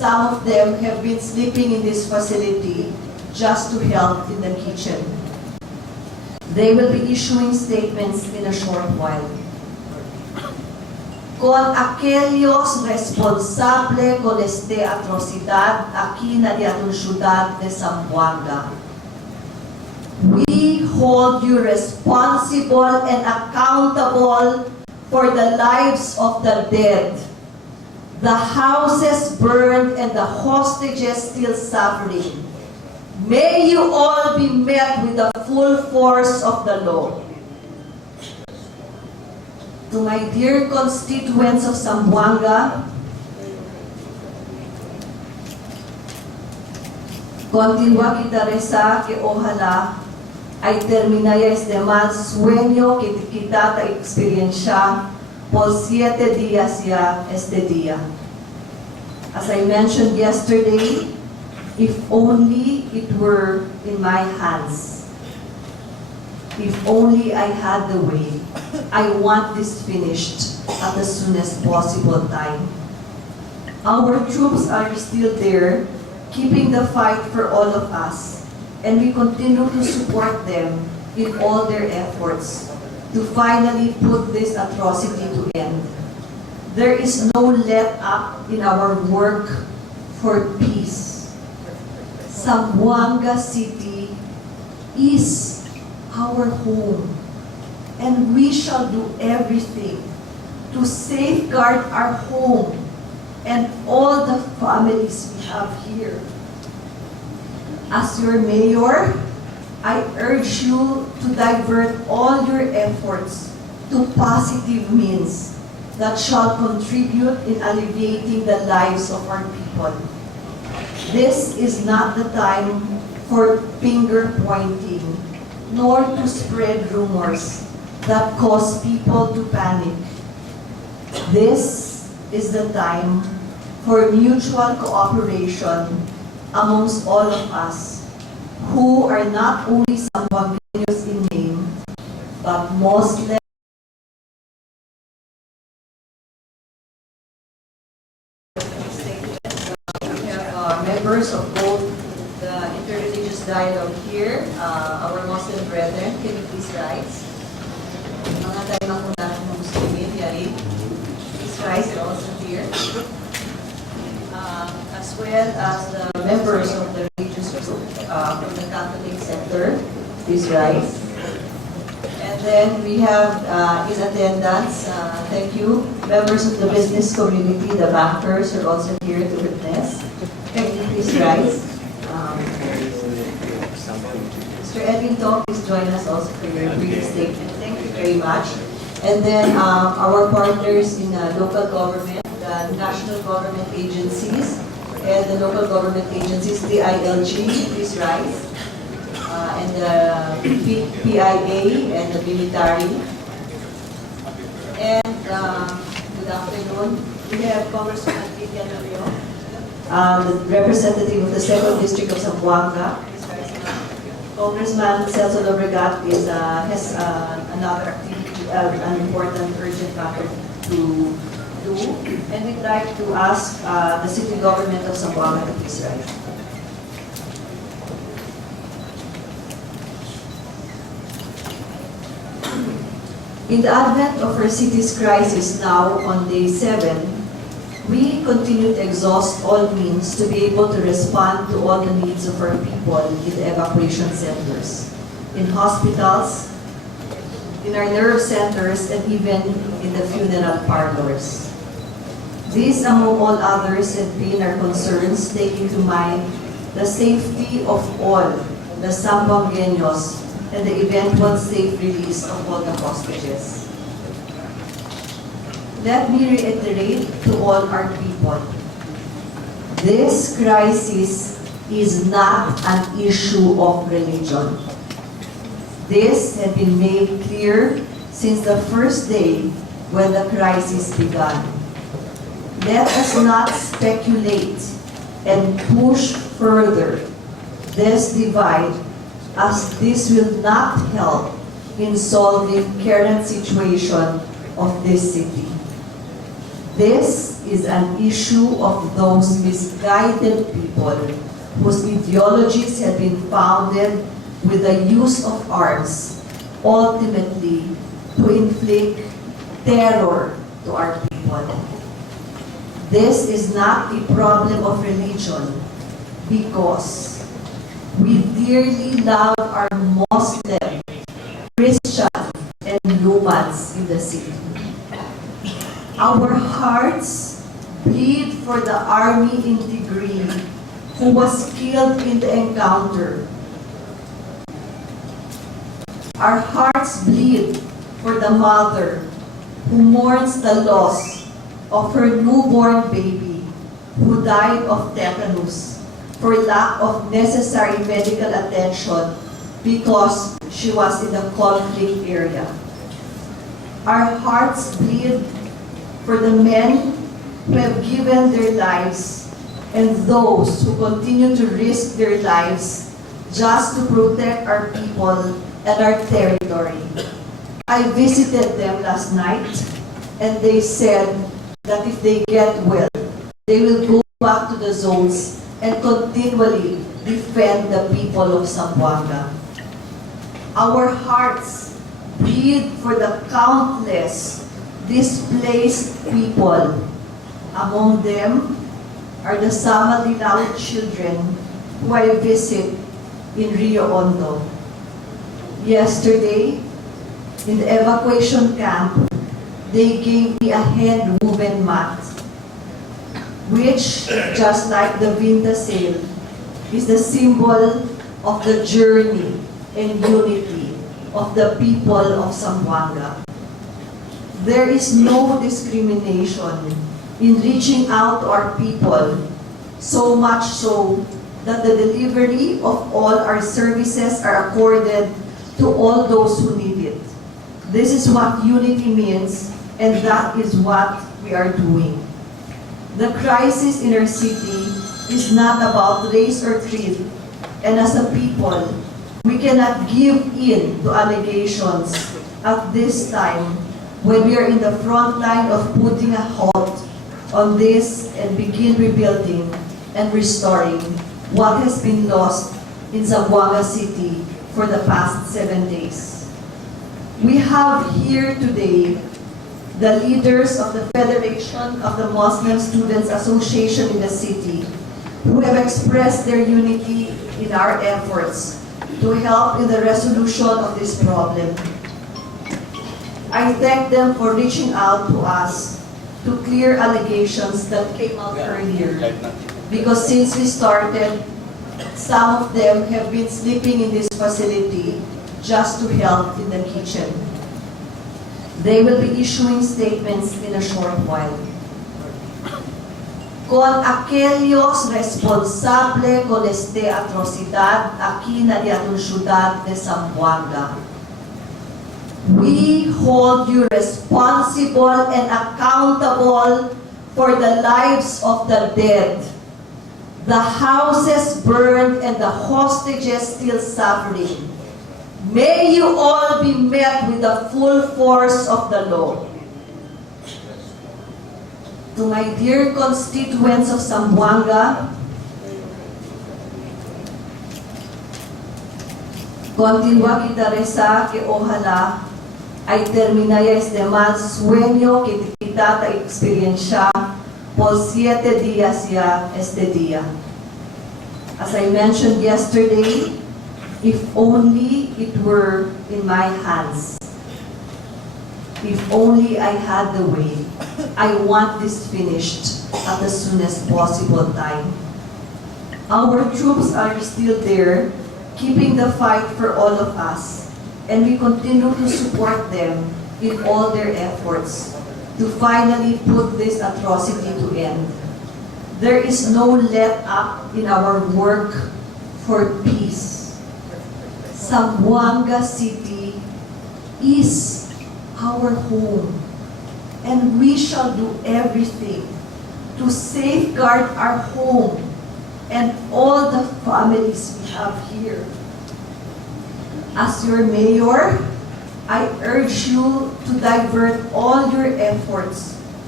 some of them have been sleeping in this facility just to help in the kitchen. They will be issuing statements in a short while. Con aquellos responsable con esta atrocidad aquí na diatong syudad de Zamboanga, we hold you responsible and accountable for the lives of the dead, the houses burned, and the hostages still suffering. May you all be met with the full force of the law. To my dear constituents of Zamboanga, continua kita reza que ojalá ay terminaya este mal sueño que kita ta experiencia por 7 días ya este día. As I mentioned yesterday, if only it were in my hands, if only I had the way, I want this finished at the soonest possible time. Our troops are still there, keeping the fight for all of us, and we continue to support them in all their efforts to finally put this atrocity to end. There is no let up in our work for peace. Zamboanga City is our home, and we shall do everything to safeguard our home and all the families we have here. As your mayor, I urge you to divert all your efforts to positive means that shall contribute in alleviating the lives of our people. This is not the time for finger pointing, nor to spread rumors that cause people to panic. This is the time for mutual cooperation amongst all of us who are not only Zamboangueños in name, but mostly we have members of both the interreligious dialogue here, our Muslim brethren. Can you please rise? Mga tayo na kung natin ng Muslimin, yari. Please rise, you're also here. As well as the members of the religious group from the Catholic Center, please rise. And then we have in attendance, thank you, members of the business community, the bankers are also here to witness. Can you please rise? Mr. Edwin Tong, please join us also for your brief statement. Thank you very much. And then our partners in local government, the national government agencies, and the local government agencies, the ILG, please rise. And the PIA and the military. And good afternoon. We have Congressman Vivian Rio, the representative of the 2nd District of Zamboanga. Congressman Celso Lobregat has another activity, an important urgent matter to do, and we'd like to ask the city government of Zamboanga to please rise. In the advent of our city's crisis now on day 7, we continue to exhaust all means to be able to respond to all the needs of our people in the evacuation centers, in hospitals, in our nerve centers, and even in the funeral parlors. These, among all others, have been our concerns, taking to mind the safety of all the Zamboangueños and the eventual safe release of all the hostages. Let me reiterate to all our people, this crisis is not an issue of religion. This had been made clear since the first day when the crisis began. Let us not speculate and push further this divide, as this will not help in solving current situation of this city. This is an issue of those misguided people whose ideologies have been founded with the use of arms, ultimately to inflict terror to our people. This is not a problem of religion because we dearly love our Muslim, Christian, and Lumans in the city. Our hearts bleed for the army in Tigray who was killed in the encounter. Our hearts bleed for the mother who mourns the loss of her newborn baby who died of tetanus for lack of necessary medical attention because she was in the conflict area. Our hearts bleed for the men who have given their lives and those who continue to risk their lives just to protect our people and our territory. I visited them last night and they said that if they get well, they will go back to the zones and continually defend the people of Zamboanga. Our hearts bleed for the countless displaced people. Among them are the Samadilao children who I visit in Rio Hondo. Yesterday, in the evacuation camp, they gave me a hand woven mat, which, just like the Vinta sail, is the symbol of the journey and unity of the people of Zamboanga. There is no discrimination in reaching out to our people, so much so that the delivery of all our services are accorded to all those who need it. This is what unity means, and that is what we are doing. The crisis in our city is not about race or creed, and as a people, we cannot give in to allegations at this time when we are in the front line of putting a halt on this and begin rebuilding and restoring what has been lost in Zamboanga City for the past 7 days. We have here today the leaders of the Federation of the Muslim Students Association in the city who have expressed their unity in our efforts to help in the resolution of this problem. I thank them for reaching out to us to clear allegations that came out earlier, because since we started, some of them have been sleeping in this facility just to help in the kitchen. They will be issuing statements in a short while. Con aquellos responsable con esta atrocidad aquí na diatong syudad de Zamboanga, we hold you responsible and accountable for the lives of the dead, the houses burned, and the hostages still suffering. May you all be met with the full force of the law. To my dear constituents of Zamboanga, continúa kita reza que ojalá ay terminaya este mal sueño que kita ta experiencia por 7 días ya este día. As I mentioned yesterday, if only it were in my hands, if only I had the way, I want this finished at the soonest possible time. Our troops are still there, keeping the fight for all of us, and we continue to support them in all their efforts to finally put this atrocity to end. There is no let up in our work for peace. Zamboanga City is our home, and we shall do everything to safeguard our home and all the families we have here. As your mayor, I urge you to divert all your efforts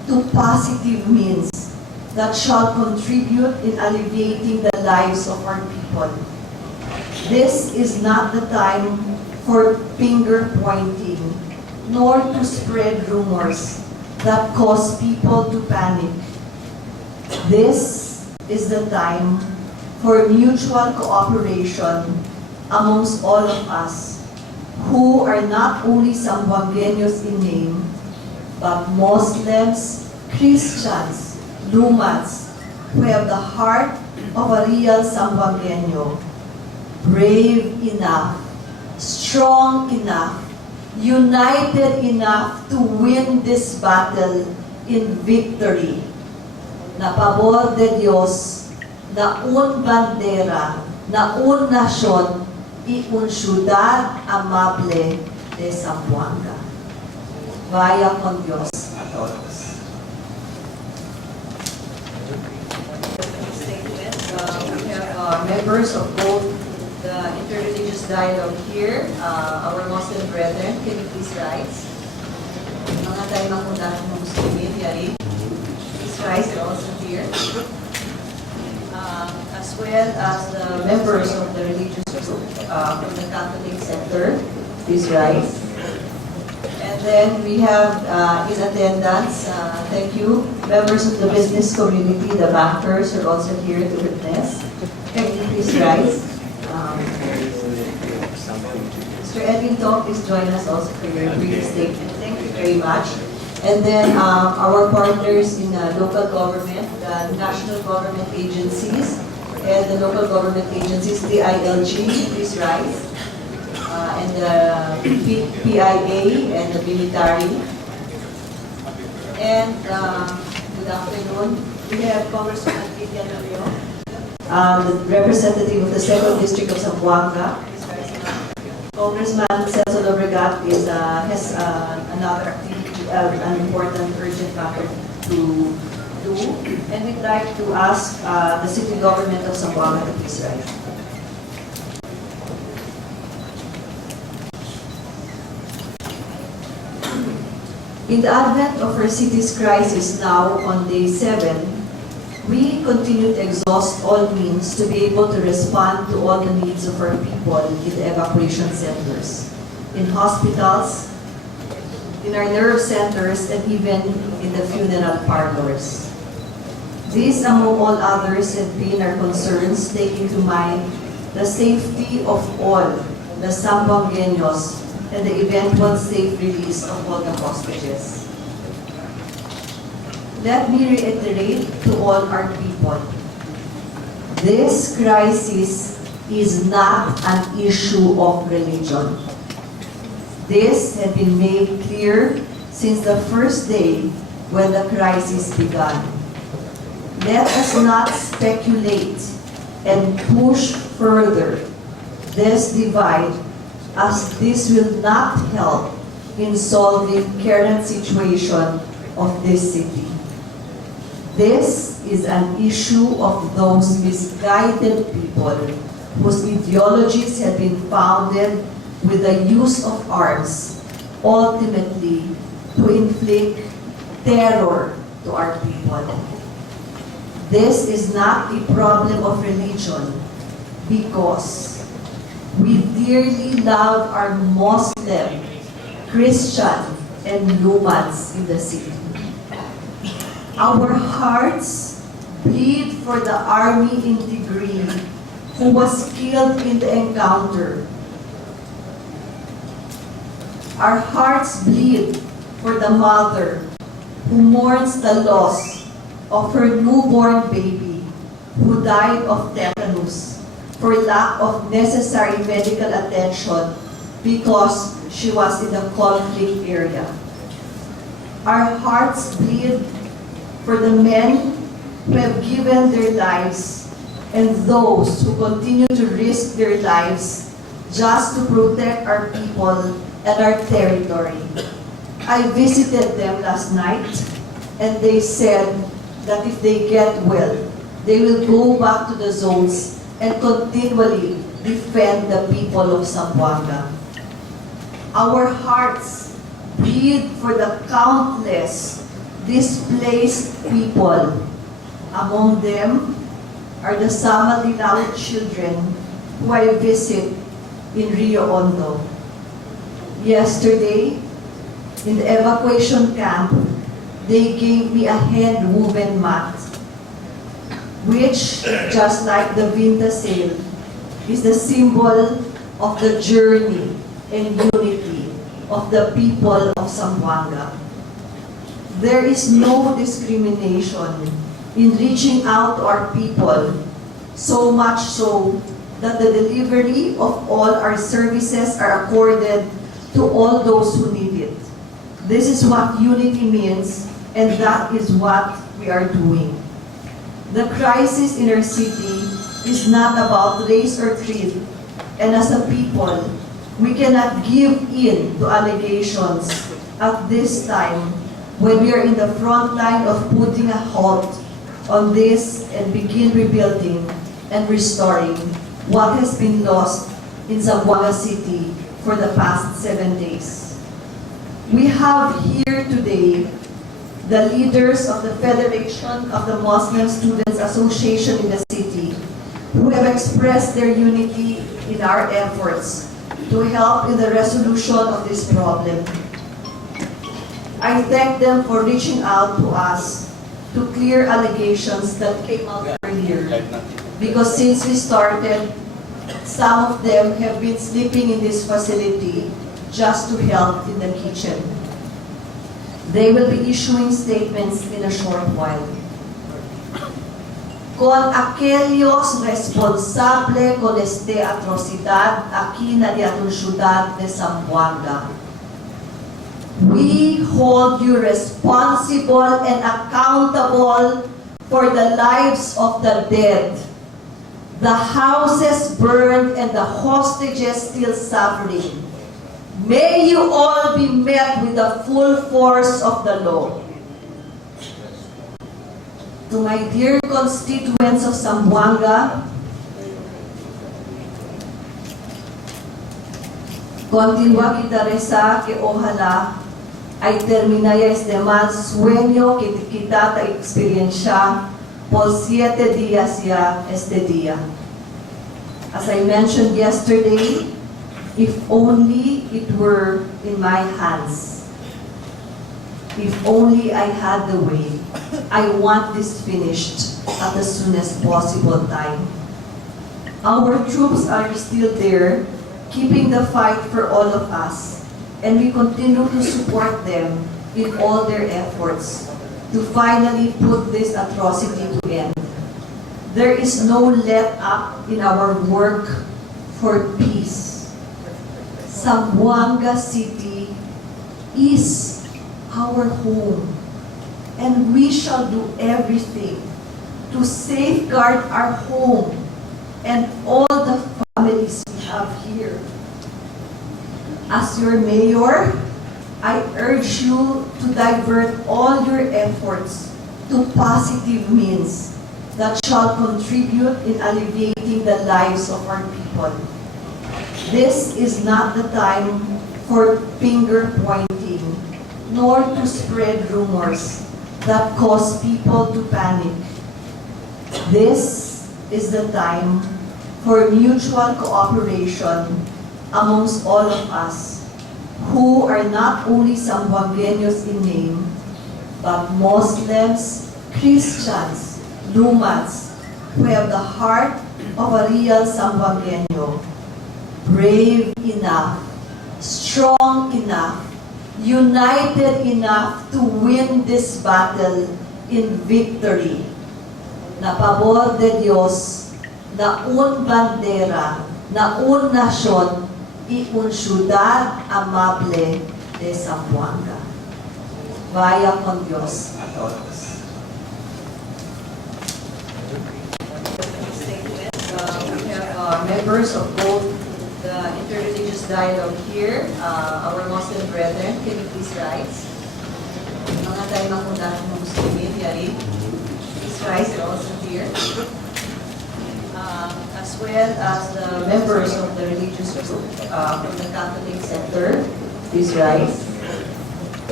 to positive means that shall contribute in alleviating the lives of our people. This is not the time for finger pointing, nor to spread rumors that cause people to panic. This is the time for mutual cooperation amongst all of us who are not only Zamboangueños in name, but Muslims, Christians, Lumans, who have the heart of a real Zamboangueño, brave enough, strong enough, united enough to win this battle in victory. Na pabor de Dios, na un bandera, na un nasyon, y un ciudad amable de Zamboanga. Vaya con Dios a todos. We have members of both the interreligious dialogue here, our Muslim brethren. Can you please rise? Mga tayo makundahan ng Muslimin, yari. Please rise, they're also here. As well as the members of the religious group from the Catholic Center, please rise. And then we have in attendance, thank you, members of the business community, the bankers are also here to witness. Can you please rise? Mr. Edwin Tong, please join us also for your brief statement. Thank you very much. And then our partners in local government, the national government agencies, and the local government agencies, the ILG, please rise. And the PIA and the military. And good afternoon. We have Congressman Vivian Rio, the representative of the 2nd District of Zamboanga. Congressman Celso Lobregat has another activity, an important urgent matter to do. And we'd like to ask the city government of Zamboanga to please rise. In the advent of our city's crisis now on day 7, we continue to exhaust all means to be able to respond to all the needs of our people in the evacuation centers, in hospitals, in our nerve centers, and even in the funeral parlors. These, among all others, have been our concerns, taking to mind the safety of all the Zamboangueños and the eventual safe release of all the hostages. Let me reiterate to all our people, this crisis is not an issue of religion. This had been made clear since the first day when the crisis began. Let us not speculate and push further this divide, as this will not help in solving current situation of this city. This is an issue of those misguided people whose ideologies have been founded with the use of arms, ultimately to inflict terror to our people. This is not a problem of religion, because we dearly love our Muslim, Christian, and Lumans in the city. Our hearts bleed for the Army Integree who was killed in the encounter. Our hearts bleed for the mother who mourns the loss of her newborn baby who died of tetanus for lack of necessary medical attention because she was in the conflict area. Our hearts bleed for the men who have given their lives and those who continue to risk their lives just to protect our people and our territory. I visited them last night, and they said that if they get well, they will go back to the zones and continually defend the people of Zamboanga. Our hearts bleed for the countless displaced people. Among them are the Samadilao children who I visit in Rio Hondo. Yesterday, in the evacuation camp, they gave me a hand-woven mat, which, just like the Vinta sail, is the symbol of the journey and unity of the people of Zamboanga. There is no discrimination in reaching out to our people, so much so that the delivery of all our services are accorded to all those who need it. This is what unity means, and that is what we are doing. The crisis in our city is not about race or creed, and as a people, we cannot give in to allegations at this time when we are in the front line of putting a halt on this and begin rebuilding and restoring what has been lost in Zamboanga City for the past 7 days. We have here today the leaders of the Federation of the Muslim Students Association in the city who have expressed their unity in our efforts to help in the resolution of this problem. I thank them for reaching out to us to clear allegations that came out earlier, because since we started, some of them have been sleeping in this facility just to help in the kitchen. They will be issuing statements in a short while. Con aquellos responsable con esta atrocidad aquí na diatong syudad de Zamboanga, we hold you responsible and accountable for the lives of the dead, the houses burned, and the hostages still suffering. May you all be met with the full force of the law. To my dear constituents of Zamboanga, continua kita reza que ojalá ay terminaya este mal sueño que kita ta experiencia por 7 días ya este día. As I mentioned yesterday, if only it were in my hands, if only I had the way, I want this finished at the soonest possible time. Our troops are still there, keeping the fight for all of us, and we continue to support them in all their efforts to finally put this atrocity to end. There is no let up in our work for peace. Zamboanga City is our home, and we shall do everything to safeguard our home and all the families we have here. As your mayor, I urge you to divert all your efforts to positive means that shall contribute in alleviating the lives of our people. This is not the time for finger pointing, nor to spread rumors that cause people to panic. This is the time for mutual cooperation amongst all of us who are not only Zamboangueños in name, but Muslims, Christians, Lumans, who have the heart of a real Zamboangueño, brave enough, strong enough, united enough to win this battle in victory. Na pabor de Dios, na un bandera, na un nasyon, y un ciudad amable de Zamboanga. Vaya con Dios a todos. We have members of both the interreligious dialogue here, our Muslim brethren. Can you please rise? Mga tayo makundan ng Muslimin, yari. Please rise, you're also here. As well as the members of the religious group from the Catholic Center. Please rise.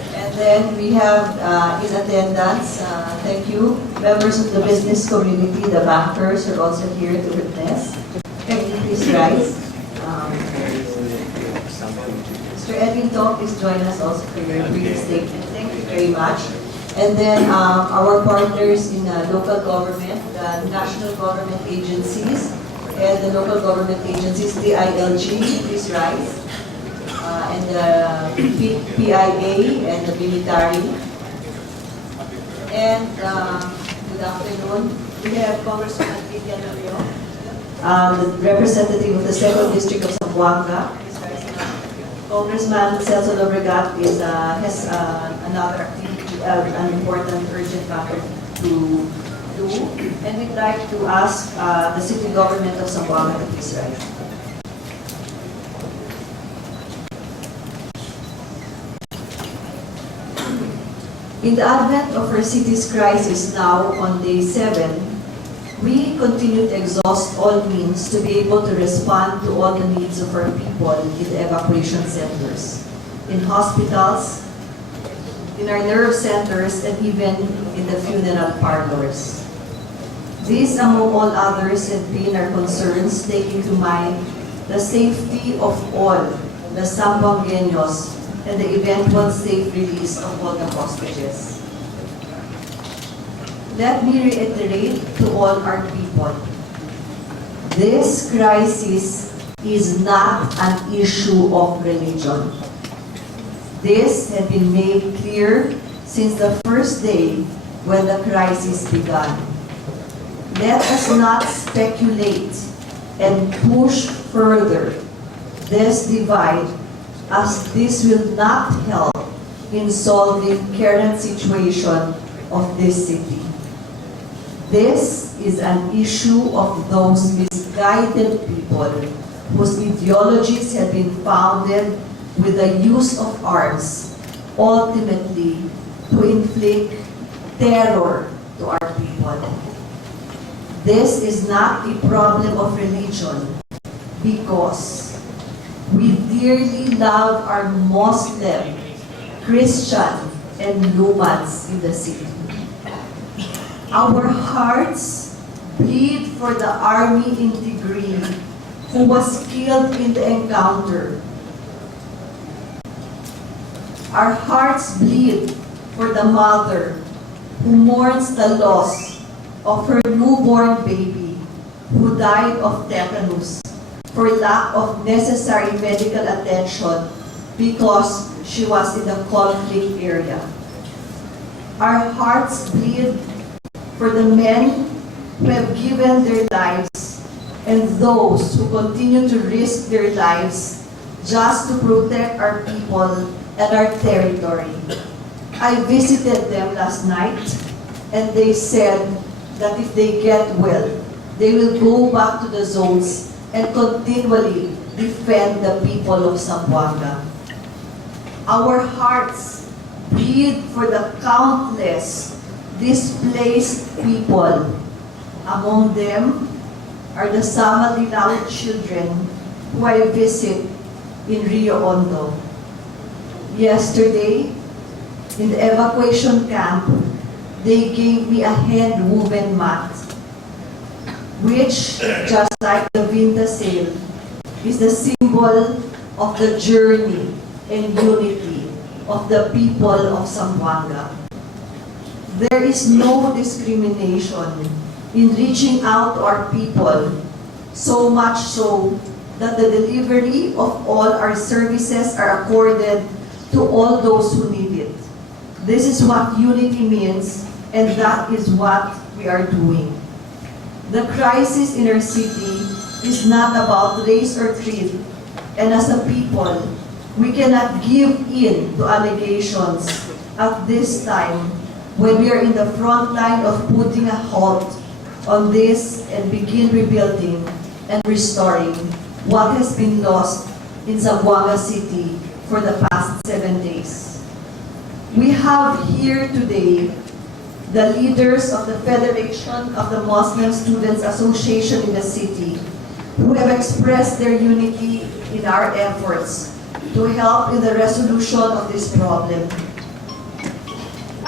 And then we have in attendance, thank you, members of the business community, the bankers are also here to witness. Can you please rise? Mr. Edwin Tong, please join us also for your brief statement. Thank you very much. And then our partners in local government, the national government agencies, and the local government agencies, the ILG, please rise. And the PIA and the military. And good afternoon. We have Congressman Vivian Rio, the representative of the 2nd District of Zamboanga. Congressman Celso Lobregat has another activity, an important urgent matter to do. And we'd like to ask the city government of Zamboanga to please rise. In the advent of our city's crisis now on day 7, we continue to exhaust all means to be able to respond to all the needs of our people in the evacuation centers, in hospitals, in our nerve centers, and even in the funeral parlors. These, among all others, have been our concerns, taking to mind the safety of all the Zamboangueños and the eventual safe release of all the hostages. Let me reiterate to all our people, this crisis is not an issue of religion. This had been made clear since the first day when the crisis began. Let us not speculate and push further this divide, as this will not help in solving current situation of this city. This is an issue of those misguided people whose ideologies have been founded with the use of arms, ultimately to inflict terror to our people. This is not a problem of religion, because we dearly love our Muslim, Christian, and Lumans in the city. Our hearts bleed for the Army Integree who was killed in the encounter. Our hearts bleed for the mother who mourns the loss of her newborn baby who died of tetanus for lack of necessary medical attention because she was in the conflict area. Our hearts bleed for the men who have given their lives and those who continue to risk their lives just to protect our people and our territory. I visited them last night, and they said that if they get well, they will go back to the zones and continually defend the people of Zamboanga. Our hearts bleed for the countless displaced people. Among them are the Samadilao children who I visit in Rio Hondo. Yesterday, in the evacuation camp, they gave me a hand-woven mat, which, just like the Vinta sale, is the symbol of the journey and unity of the people of Zamboanga. There is no discrimination in reaching out to our people, so much so that the delivery of all our services are accorded to all those who need it. This is what unity means, and that is what we are doing. The crisis in our city is not about race or creed, and as a people, we cannot give in to allegations at this time when we are in the front line of putting a halt on this and begin rebuilding and restoring what has been lost in Zamboanga City for the past 7 days. We have here today the leaders of the Federation of the Muslim Students Association in the city who have expressed their unity in our efforts to help in the resolution of this problem.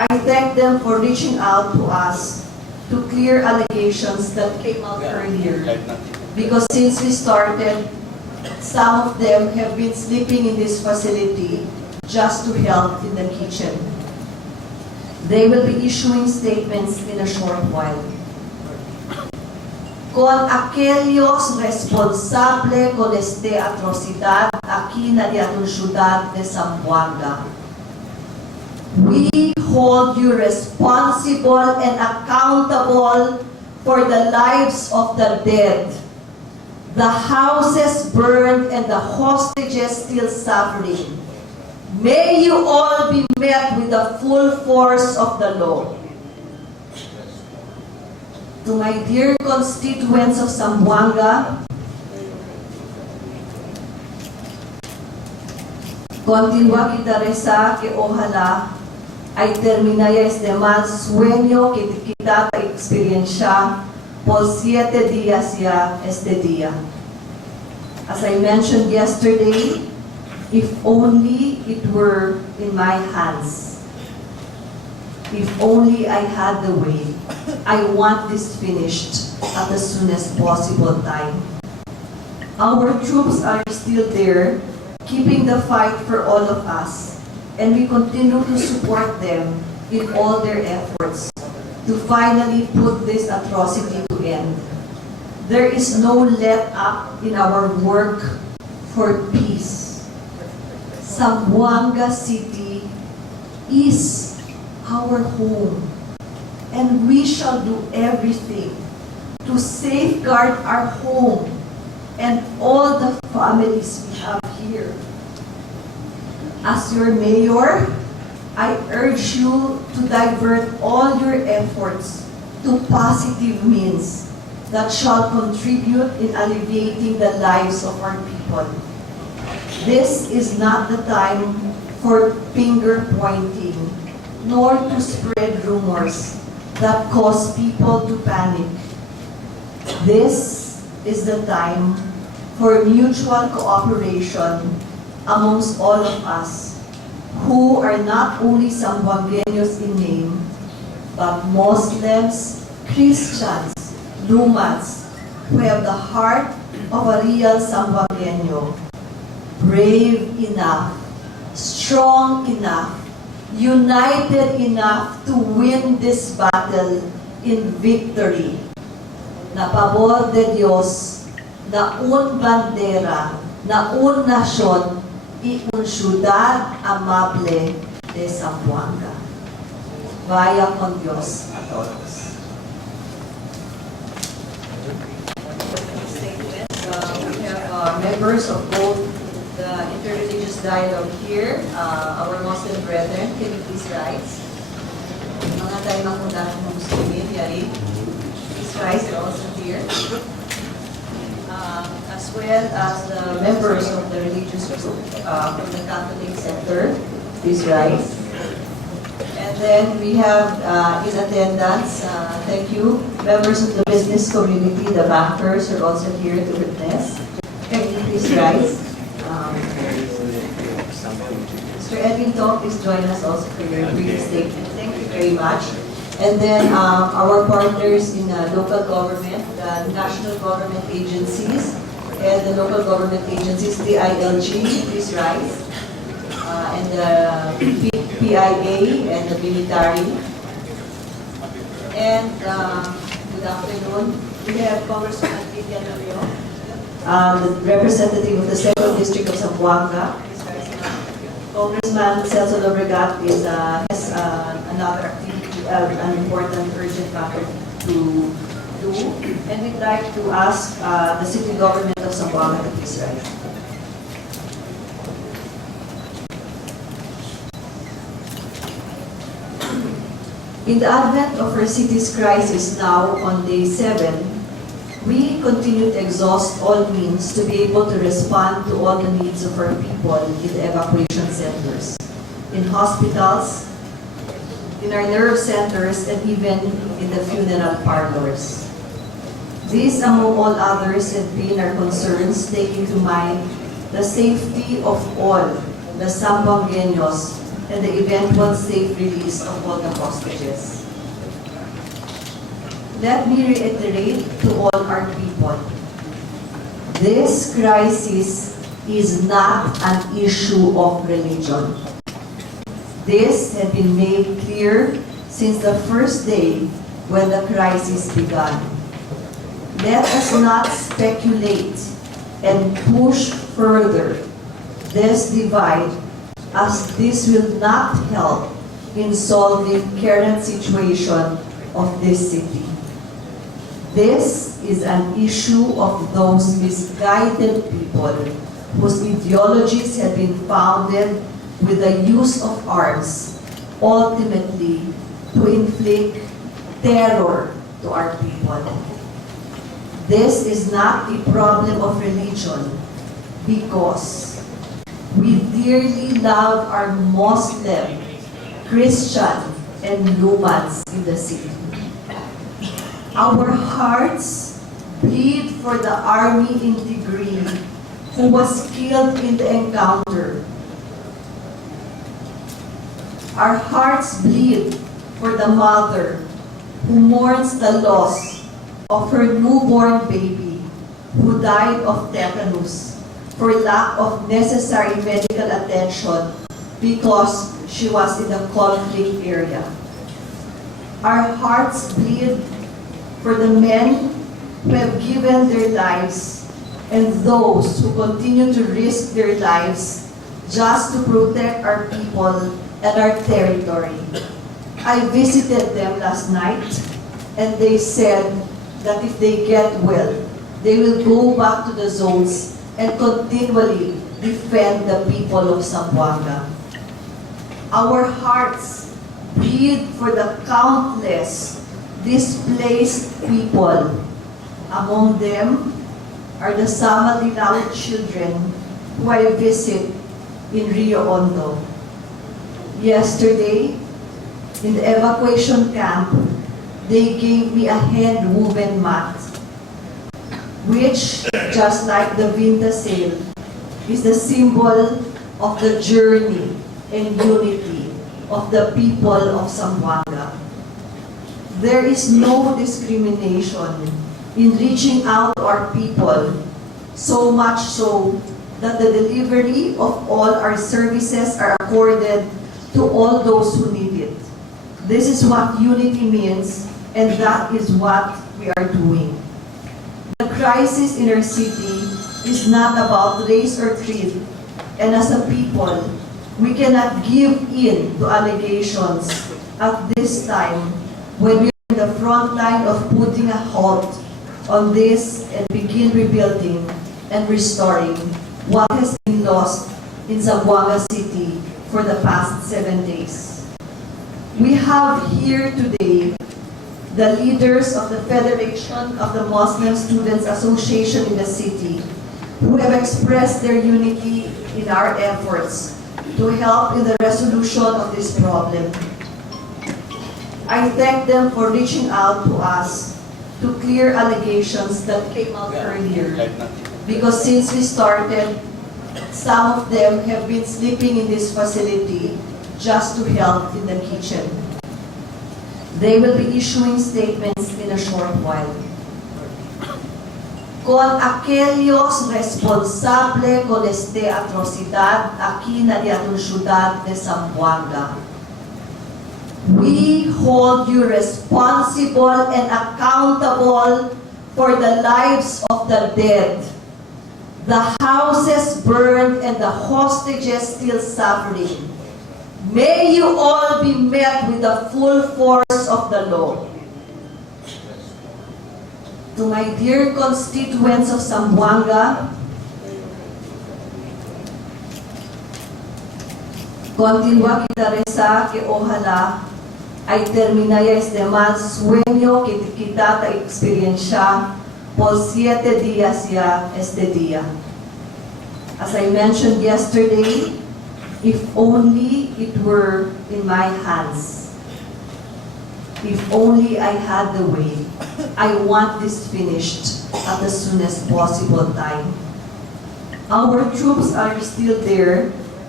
I thank them for reaching out to us to clear allegations that came out earlier. Because since we started, some of them have been sleeping in this facility just to help in the kitchen. They will be issuing statements in a short while. Con aquellos responsable con este atrocidad aquí na diatong syudad de Zamboanga, we hold you responsible and accountable for the lives of the dead, the houses burned, and the hostages still suffering. May you all be met with the full force of the law. To my dear constituents of Zamboanga, continua kita reza que ojalá ay terminaya este mal sueño que kita experiencia por 7 días ya este día. As I mentioned yesterday, if only it were in my hands. If only I had the way. I want this finished at the soonest possible time. Our troops are still there, keeping the fight for all of us, and we continue to support them in all their efforts to finally put this atrocity to end. There is no let up in our work for peace. Zamboanga City is our home, and we shall do everything to safeguard our home and all the families we have here. As your mayor, I urge you to divert all your efforts to positive means that shall contribute in alleviating the lives of our people. This is not the time for finger pointing, nor to spread rumors that cause people to panic. This is the time for mutual cooperation amongst all of us who are not only Zamboangueños in name, but Muslims, Christians, Lumans, who have the heart of a real Zamboangueño, brave enough, strong enough, united enough to win this battle in victory. Na pabor de Dios, na un bandera, na un nasyon, y un ciudad amable de Zamboanga. Vaya con Dios a todos. We have members of both the interreligious dialogue here, our Muslim brethren. Can you please rise? Mga tayo makundahan ng Muslimin, yari. Please rise, you're also here. As well as the members of the religious group from the Catholic Center, please rise. And then we have in attendance, thank you, members of the business community, the bankers are also here to witness. Can you please rise? Mr. Edwin Tong, please join us also for your brief statement. Thank you very much. And then our partners in local government, the national government agencies, and the local government agencies, the ILG, please rise, and the PIA and the military. And good afternoon. We have Congressman Vivian Rio, the representative of the 2nd District of Zamboanga. Congressman Celso Lobregat has another activity, an important urgent matter to do, and we'd like to ask the city government of Zamboanga to please rise. In the advent of our city's crisis now on day 7, we continue to exhaust all means to be able to respond to all the needs of our people in the evacuation centers, in hospitals, in our nerve centers, and even in the funeral parlors. These, among all others, have been our concerns taking to mind the safety of all the Zamboangueños and the eventual safe release of all the hostages. Let me reiterate to all our people, this crisis is not an issue of religion. This had been made clear since the first day when the crisis began. Let us not speculate and push further this divide, as this will not help in solving current situation of this city. This is an issue of those misguided people whose ideologies have been founded with the use of arms, ultimately to inflict terror to our people. This is not a problem of religion, because we dearly love our Muslim, Christian, and Lumans in the city. Our hearts bleed for the Army Integree who was killed in the encounter. Our hearts bleed for the mother who mourns the loss of her newborn baby who died of tetanus for lack of necessary medical attention because she was in the conflict area. Our hearts bleed for the men who have given their lives and those who continue to risk their lives just to protect our people and our territory. I visited them last night, and they said that if they get well, they will go back to the zones and continually defend the people of Zamboanga. Our hearts bleed for the countless displaced people. Among them are the Samadilao children who I visit in Rio Hondo. Yesterday, in the evacuation camp, they gave me a hand-woven mat, which, just like the Vinta sale, is the symbol of the journey and unity of the people of Zamboanga. There is no discrimination in reaching out to our people, so much so that the delivery of all our services are accorded to all those who need it. This is what unity means, and that is what we are doing. The crisis in our city is not about race or creed, and as a people, we cannot give in to allegations at this time when we are in the front line of putting a halt on this and begin rebuilding and restoring what has been lost in Zamboanga City for the past 7 days. We have here today the leaders of the Federation of the Muslim Students Association in the city who have expressed their unity in our efforts to help in the resolution of this problem. I thank them for reaching out to us to clear allegations that came out earlier, because since we started, some of them have been sleeping in this facility just to help in the kitchen. They will be issuing statements in a short while. Con aquellos responsable con esta atrocidad aquí na diatong syudad de Zamboanga, we hold you responsible and accountable for the lives of the dead, the houses burned, and the hostages still suffering. May you all be met with the full force of the law. To my dear constituents of Zamboanga, continua kita reza que ojalá ay terminaya este mal sueño que kita ta experiencia por 7 días ya este día. As I mentioned yesterday, if only it were in my hands, if only I had the way, I want this finished at the soonest possible time. Our troops are still there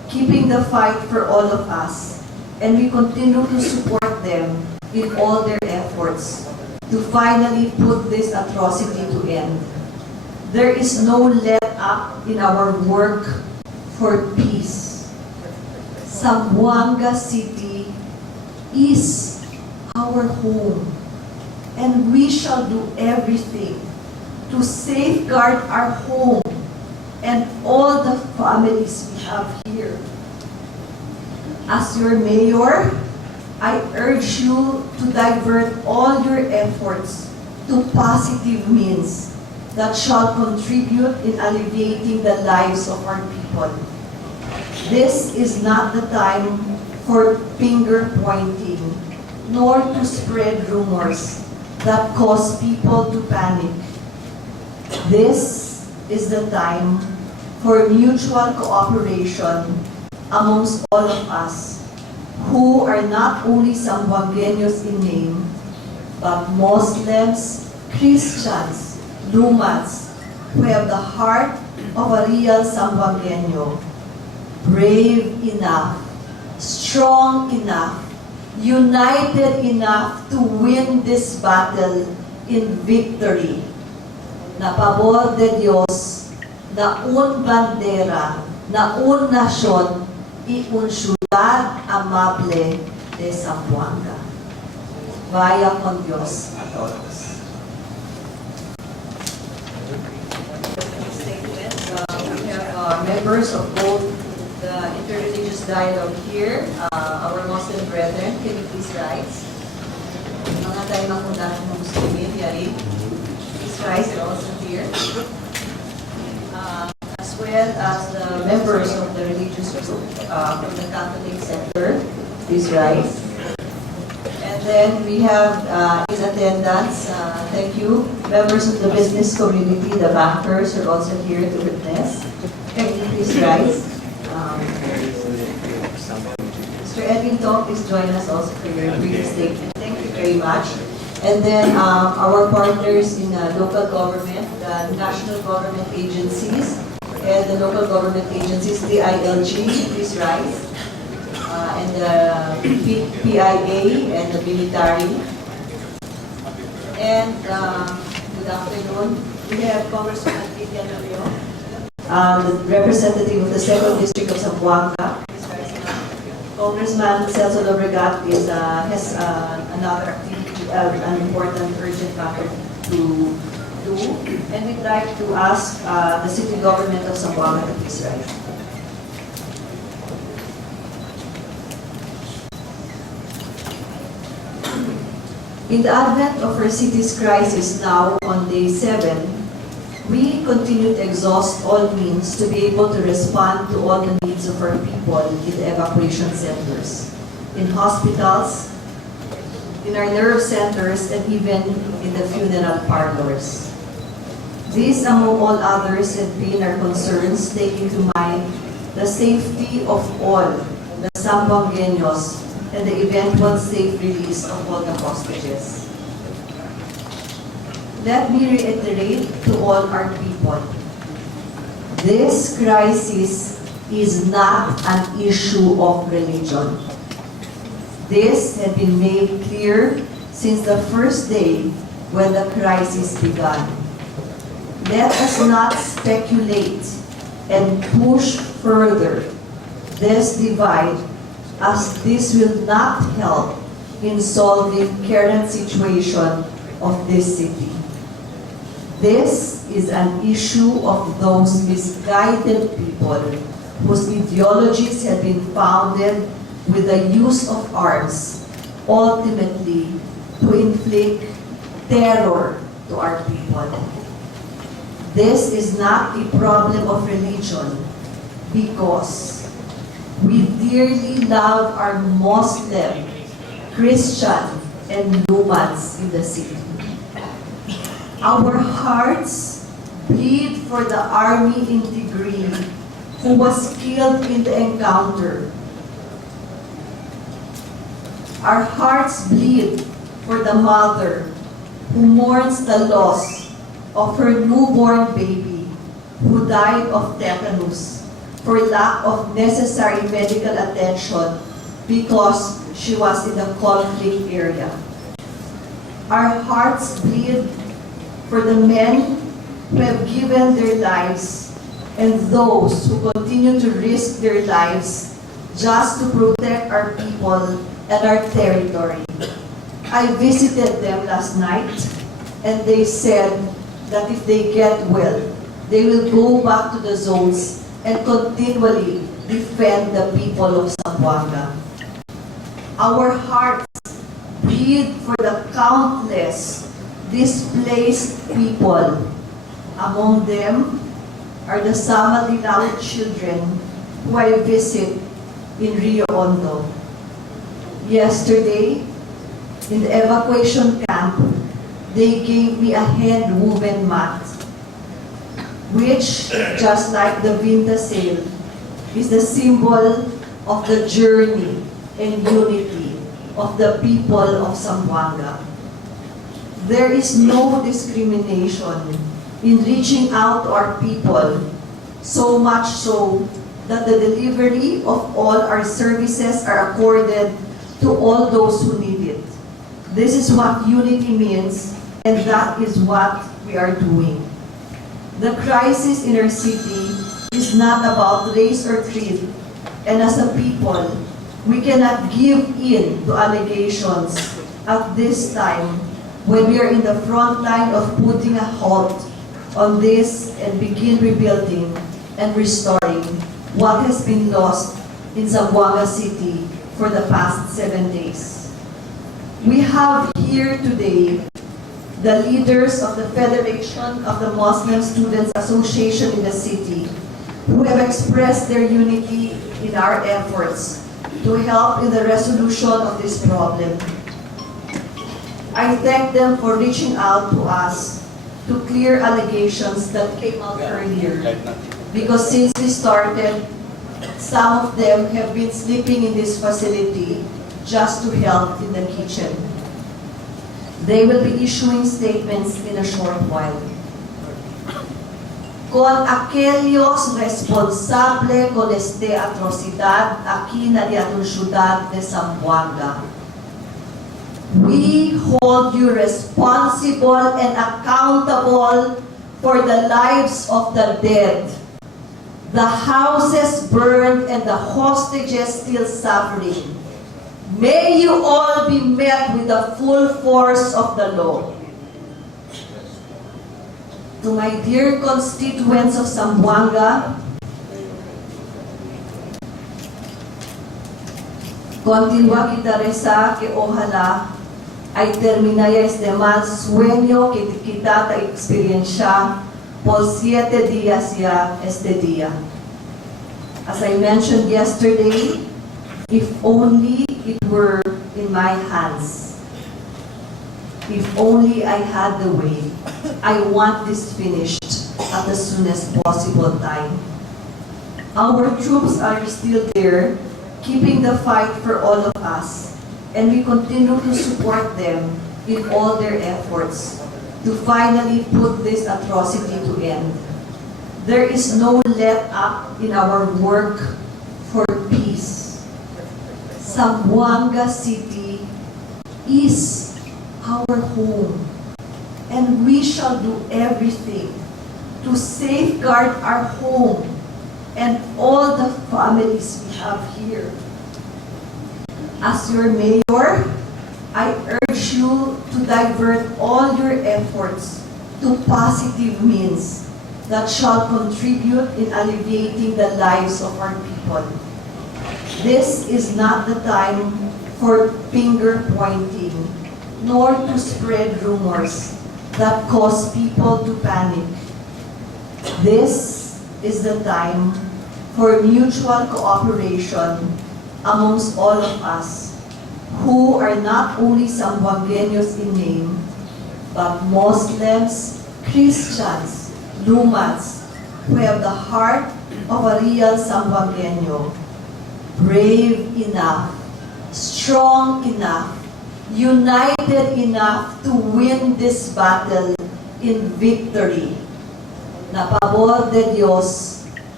keeping the fight for all of us, and we continue to support them in all their efforts to finally put this atrocity to end. There is no let up in our work for peace. Zamboanga City is our home, and we shall do everything to safeguard our home and all the families we have here. As your mayor, I urge you to divert all your efforts to positive means that shall contribute in alleviating the lives of our people. This is not the time for finger pointing, nor to spread rumors that cause people to panic. This is the time for mutual cooperation amongst all of us who are not only Zamboangueños in name, but Muslims, Christians, Lumans, who have the heart of a real Zamboangueño, brave enough, strong enough, united enough to win this battle in victory. Na pabor de Dios, na un bandera, na un nasyon, y un ciudad amable de Zamboanga. Vaya con Dios a todos. We have members of both the interreligious dialogue here, our Muslim brethren. Can you please rise? Mga tayo makundahan ng Muslimin, yari. Please rise, they're also here. As well as the members of the religious group from the Catholic Center, please rise. And then we have in attendance, thank you, members of the business community, the bankers are also here to witness. Can you please rise? Mr. Edwin Tong, please join us also for your brief statement. Thank you very much. And then our partners in local government, the national government agencies, and the local government agencies, the ILG, please rise, and the PIA and the military. And good afternoon. We have Congressman Vivian Rio, the representative of the 2nd District of Zamboanga. Congressman Celso Lobregat has another activity, an important urgent matter to do, and we'd like to ask the city government of Zamboanga to please rise. In the advent of our city's crisis now on day 7, we continue to exhaust all means to be able to respond to all the needs of our people in the evacuation centers, in hospitals, in our nerve centers, and even in the funeral parlors. These, among all others, have been our concerns, taking to mind the safety of all the Zamboangueños and the eventual safe release of all the hostages. Let me reiterate to all our people, this crisis is not an issue of religion. This had been made clear since the first day when the crisis began. Let us not speculate and push further this divide, as this will not help in solving current situation of this city. This is an issue of those misguided people whose ideologies have been founded with the use of arms, ultimately to inflict terror to our people. This is not a problem of religion, because we dearly love our Muslim, Christian, and Lumans in the city. Our hearts bleed for the army in Tigray who was killed in the encounter. Our hearts bleed for the mother who mourns the loss of her newborn baby who died of tetanus for lack of necessary medical attention because she was in the conflict area. Our hearts bleed for the men who have given their lives and those who continue to risk their lives just to protect our people and our territory. I visited them last night and they said that if they get well, they will go back to the zones and continually defend the people of Zamboanga. Our hearts bleed for the countless displaced people. Among them are the Samadilao children who I visit in Rio Hondo. Yesterday, in the evacuation camp, they gave me a hand-woven mat, which, just like the Vinta sail, is the symbol of the journey and unity of the people of Zamboanga. There is no discrimination in reaching out to our people, so much so that the delivery of all our services are accorded to all those who need it. This is what unity means, and that is what we are doing. The crisis in our city is not about race or creed, and as a people, we cannot give in to allegations at this time when we are in the front line of putting a halt on this and begin rebuilding and restoring what has been lost in Zamboanga City for the past 7 days. We have here today the leaders of the Federation of the Muslim Students Association in the city who have expressed their unity in our efforts to help in the resolution of this problem. I thank them for reaching out to us to clear allegations that came out earlier, because since we started, some of them have been sleeping in this facility just to help in the kitchen. They will be issuing statements in a short while. Con aquellos responsable con esta atrocidad aquí na diatong ciudad de Zamboanga, we hold you responsible and accountable for the lives of the dead, the houses burned, and the hostages still suffering. May you all be met with the full force of the law. To my dear constituents of Zamboanga, continua kita reza que ojalá ay terminaya este mal sueño que kita ta experiencia por 7 días ya este día. As I mentioned yesterday, if only it were in my hands, if only I had the way, I want this finished at the soonest possible time. Our troops are still there, keeping the fight for all of us, and we continue to support them in all their efforts to finally put this atrocity to end. There is no let up in our work for peace. Zamboanga City is our home, and we shall do everything to safeguard our home and all the families we have here. As your mayor, I urge you to divert all your efforts to positive means that shall contribute in alleviating the lives of our people. This is not the time for finger pointing, nor to spread rumors that cause people to panic. This is the time for mutual cooperation amongst all of us who are not only Zamboangueños in name, but Muslims, Christians, Lumans, who have the heart of a real Zamboangueño, brave enough, strong enough, united enough to win this battle in victory. Na pabor de Dios,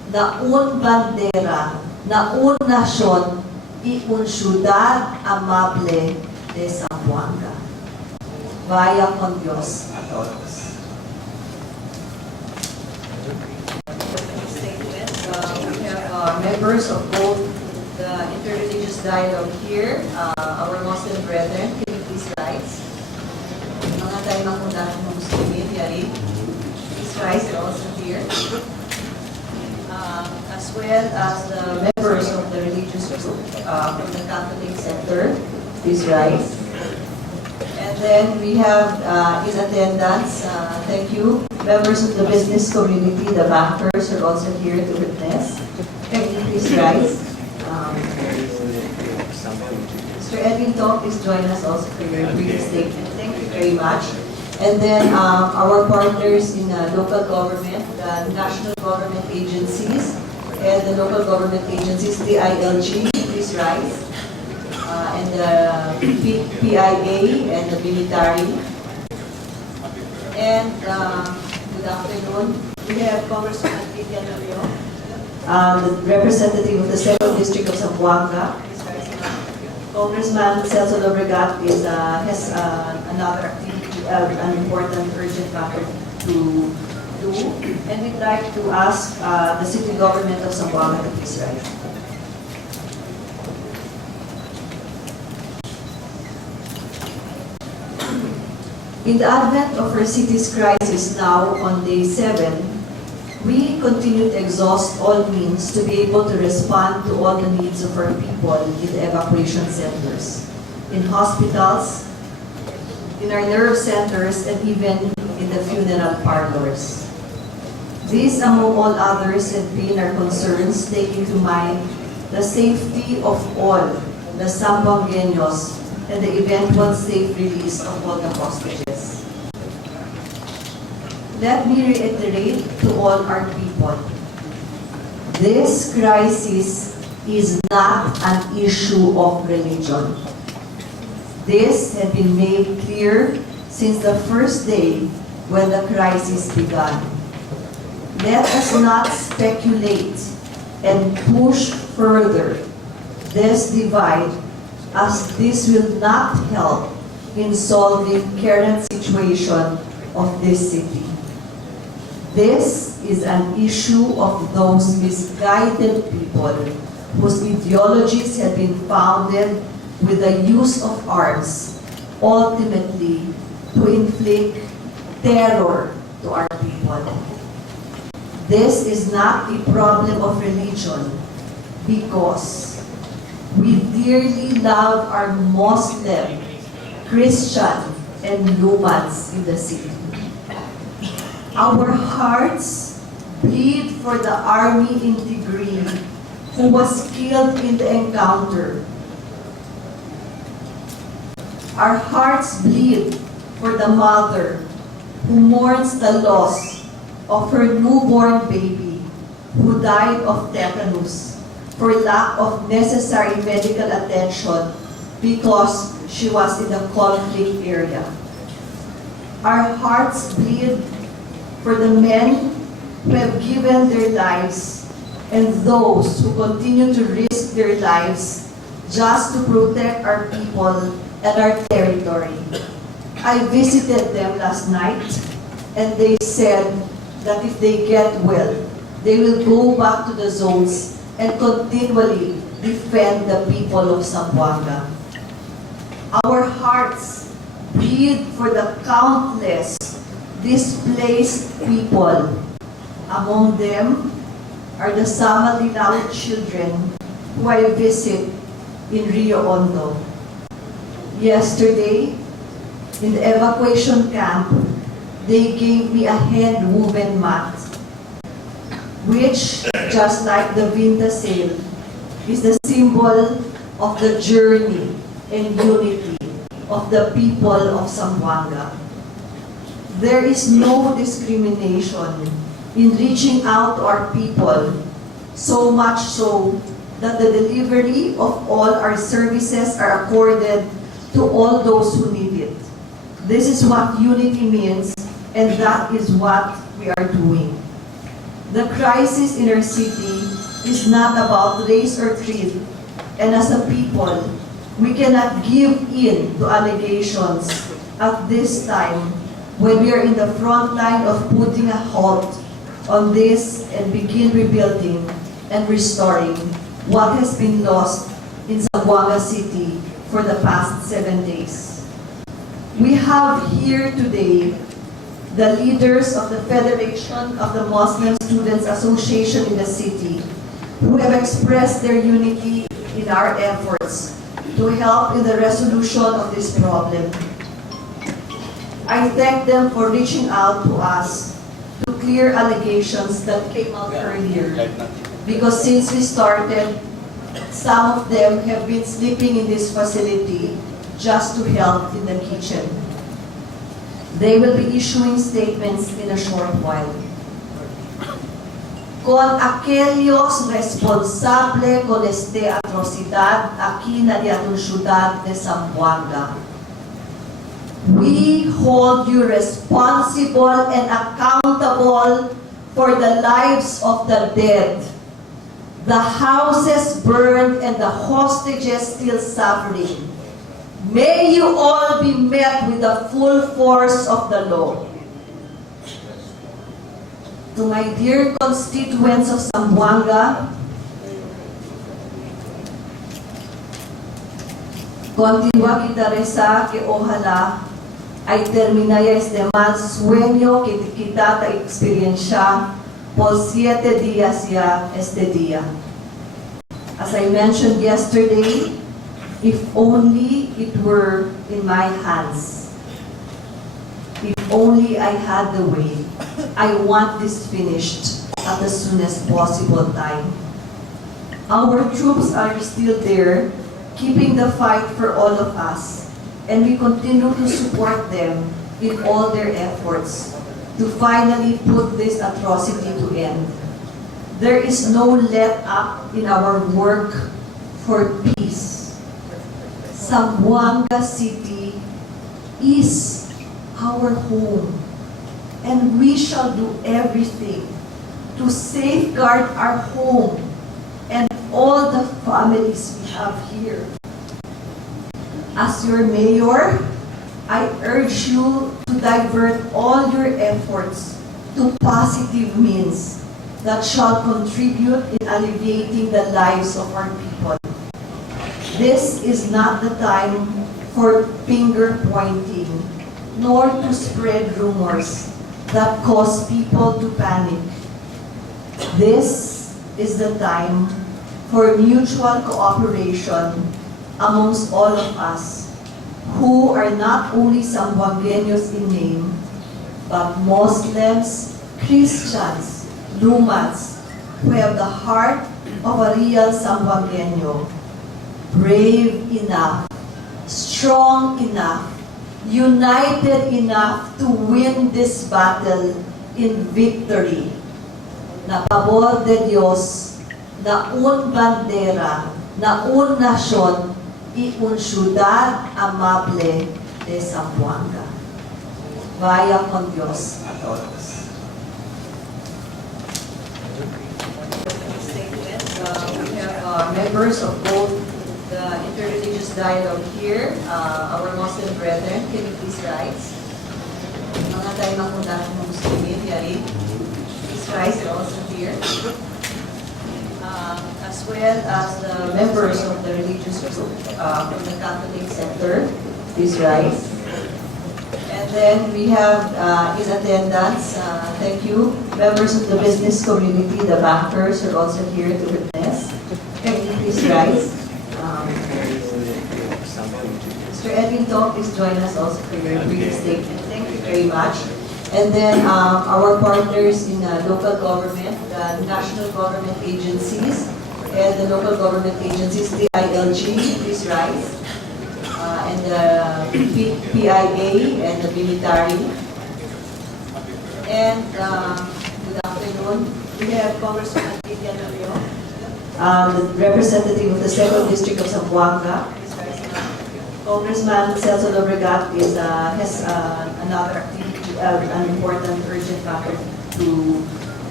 na un bandera, na un nasyon, y un ciudad amable de Zamboanga. Vaya con Dios a todos. We have members of both the interreligious dialogue here, our Muslim brethren. Can you please rise? Mga tayo makundahan ng Muslimin, yari. Please rise, they're also here. As well as the members of the religious group from the Catholic Center, please rise. And then we have in attendance, thank you, members of the business community, the bankers are also here to witness. Can you please rise? Mr. Edwin Tong, please join us also for your brief statement. Thank you very much. And then our partners in local government, the national government agencies, and the local government agencies, the ILG, please rise. And the PIA and the military. And good afternoon. We have Congressman Vivian Rio, the representative of the 2nd District of Zamboanga. Congressman Celso Lobregat has another activity, an important urgent matter to do. And we'd like to ask the city government of Zamboanga to please rise. In the advent of our city's crisis now on day 7, we continue to exhaust all means to be able to respond to all the needs of our people in the evacuation centers, in hospitals, in our nerve centers, and even in the funeral parlors. These, among all others, have been our concerns, taking to mind the safety of all the Zamboangueños and the eventual safe release of all the hostages. Let me reiterate to all our people, this crisis is not an issue of religion. This had been made clear since the first day when the crisis began. Let us not speculate and push further this divide, as this will not help in solving current situation of this city. This is an issue of those misguided people whose ideologies have been founded with the use of arms, ultimately to inflict terror to our people. This is not a problem of religion, because we dearly love our Muslim, Christian, and Lumans in the city. Our hearts bleed for the army in Tigray who was killed in the encounter. Our hearts bleed for the mother who mourns the loss of her newborn baby who died of tetanus for lack of necessary medical attention because she was in the conflict area. Our hearts bleed for the men who have given their lives and those who continue to risk their lives just to protect our people and our territory. I visited them last night, and they said that if they get well, they will go back to the zones and continually defend the people of Zamboanga. Our hearts bleed for the countless displaced people. Among them are the Samadilao children who I visit in Rio Hondo. Yesterday, in the evacuation camp, they gave me a hand-woven mat, which, just like the Vinta sail, is the symbol of the journey and unity of the people of Zamboanga. There is no discrimination in reaching out to our people, so much so that the delivery of all our services are accorded to all those who need it. This is what unity means, and that is what we are doing. The crisis in our city is not about race or creed, and as a people, we cannot give in to allegations at this time when we are in the front line of putting a halt on this and begin rebuilding and restoring what has been lost in Zamboanga City for the past 7 days. We have here today the leaders of the Federation of the Muslim Students Association in the city who have expressed their unity in our efforts to help in the resolution of this problem. I thank them for reaching out to us to clear allegations that came out earlier, because since we started, some of them have been sleeping in this facility just to help in the kitchen. They will be issuing statements in a short while. Con aquellos responsable con esta atrocidad aquí na diatong syudad de Zamboanga, we hold you responsible and accountable for the lives of the dead, the houses burned, and the hostages still suffering. May you all be met with the full force of the law. To my dear constituents of Zamboanga, continua kita reza que ojalá ay terminaya este mal sueño que kita ta experiencia por 7 días ya este día. As I mentioned yesterday, if only it were in my hands, if only I had the way, I want this finished at the soonest possible time. Our troops are still there, keeping the fight for all of us, and we continue to support them in all their efforts to finally put this atrocity to end. There is no let up in our work for peace. Zamboanga City is our home, and we shall do everything to safeguard our home and all the families we have here. As your mayor, I urge you to divert all your efforts to positive means that shall contribute in alleviating the lives of our people. This is not the time for finger pointing, nor to spread rumors that cause people to panic. This is the time for mutual cooperation amongst all of us who are not only Zamboangueños in name, but Muslims, Christians, Lumans, who have the heart of a real Zamboangueño, brave enough, strong enough, united enough to win this battle in victory. Na pabor de Dios, na un bandera, na un nasyon, y un ciudad amable de Zamboanga. Vaya con Dios a todos. We have members of both the interreligious dialogue here, our Muslim brethren. Can you please rise? Mga tayo makundahan ng Muslimin, yari. Please rise, you're also here. As well as the members of the religious group from the Catholic Center, please rise. And then we have in attendance, thank you, members of the business community, the bankers are also here to witness. Can you please rise? Mr. Edwin Tong, please join us also for your brief statement. Thank you very much. And then our partners in local government, the national government agencies, and the local government agencies, the ILG, please rise, and the PIA and the military. And good afternoon. We have Congressman Vivian Rio, the representative of the 2nd District of Zamboanga. Congressman Celso Lobregat has another activity, an important urgent matter to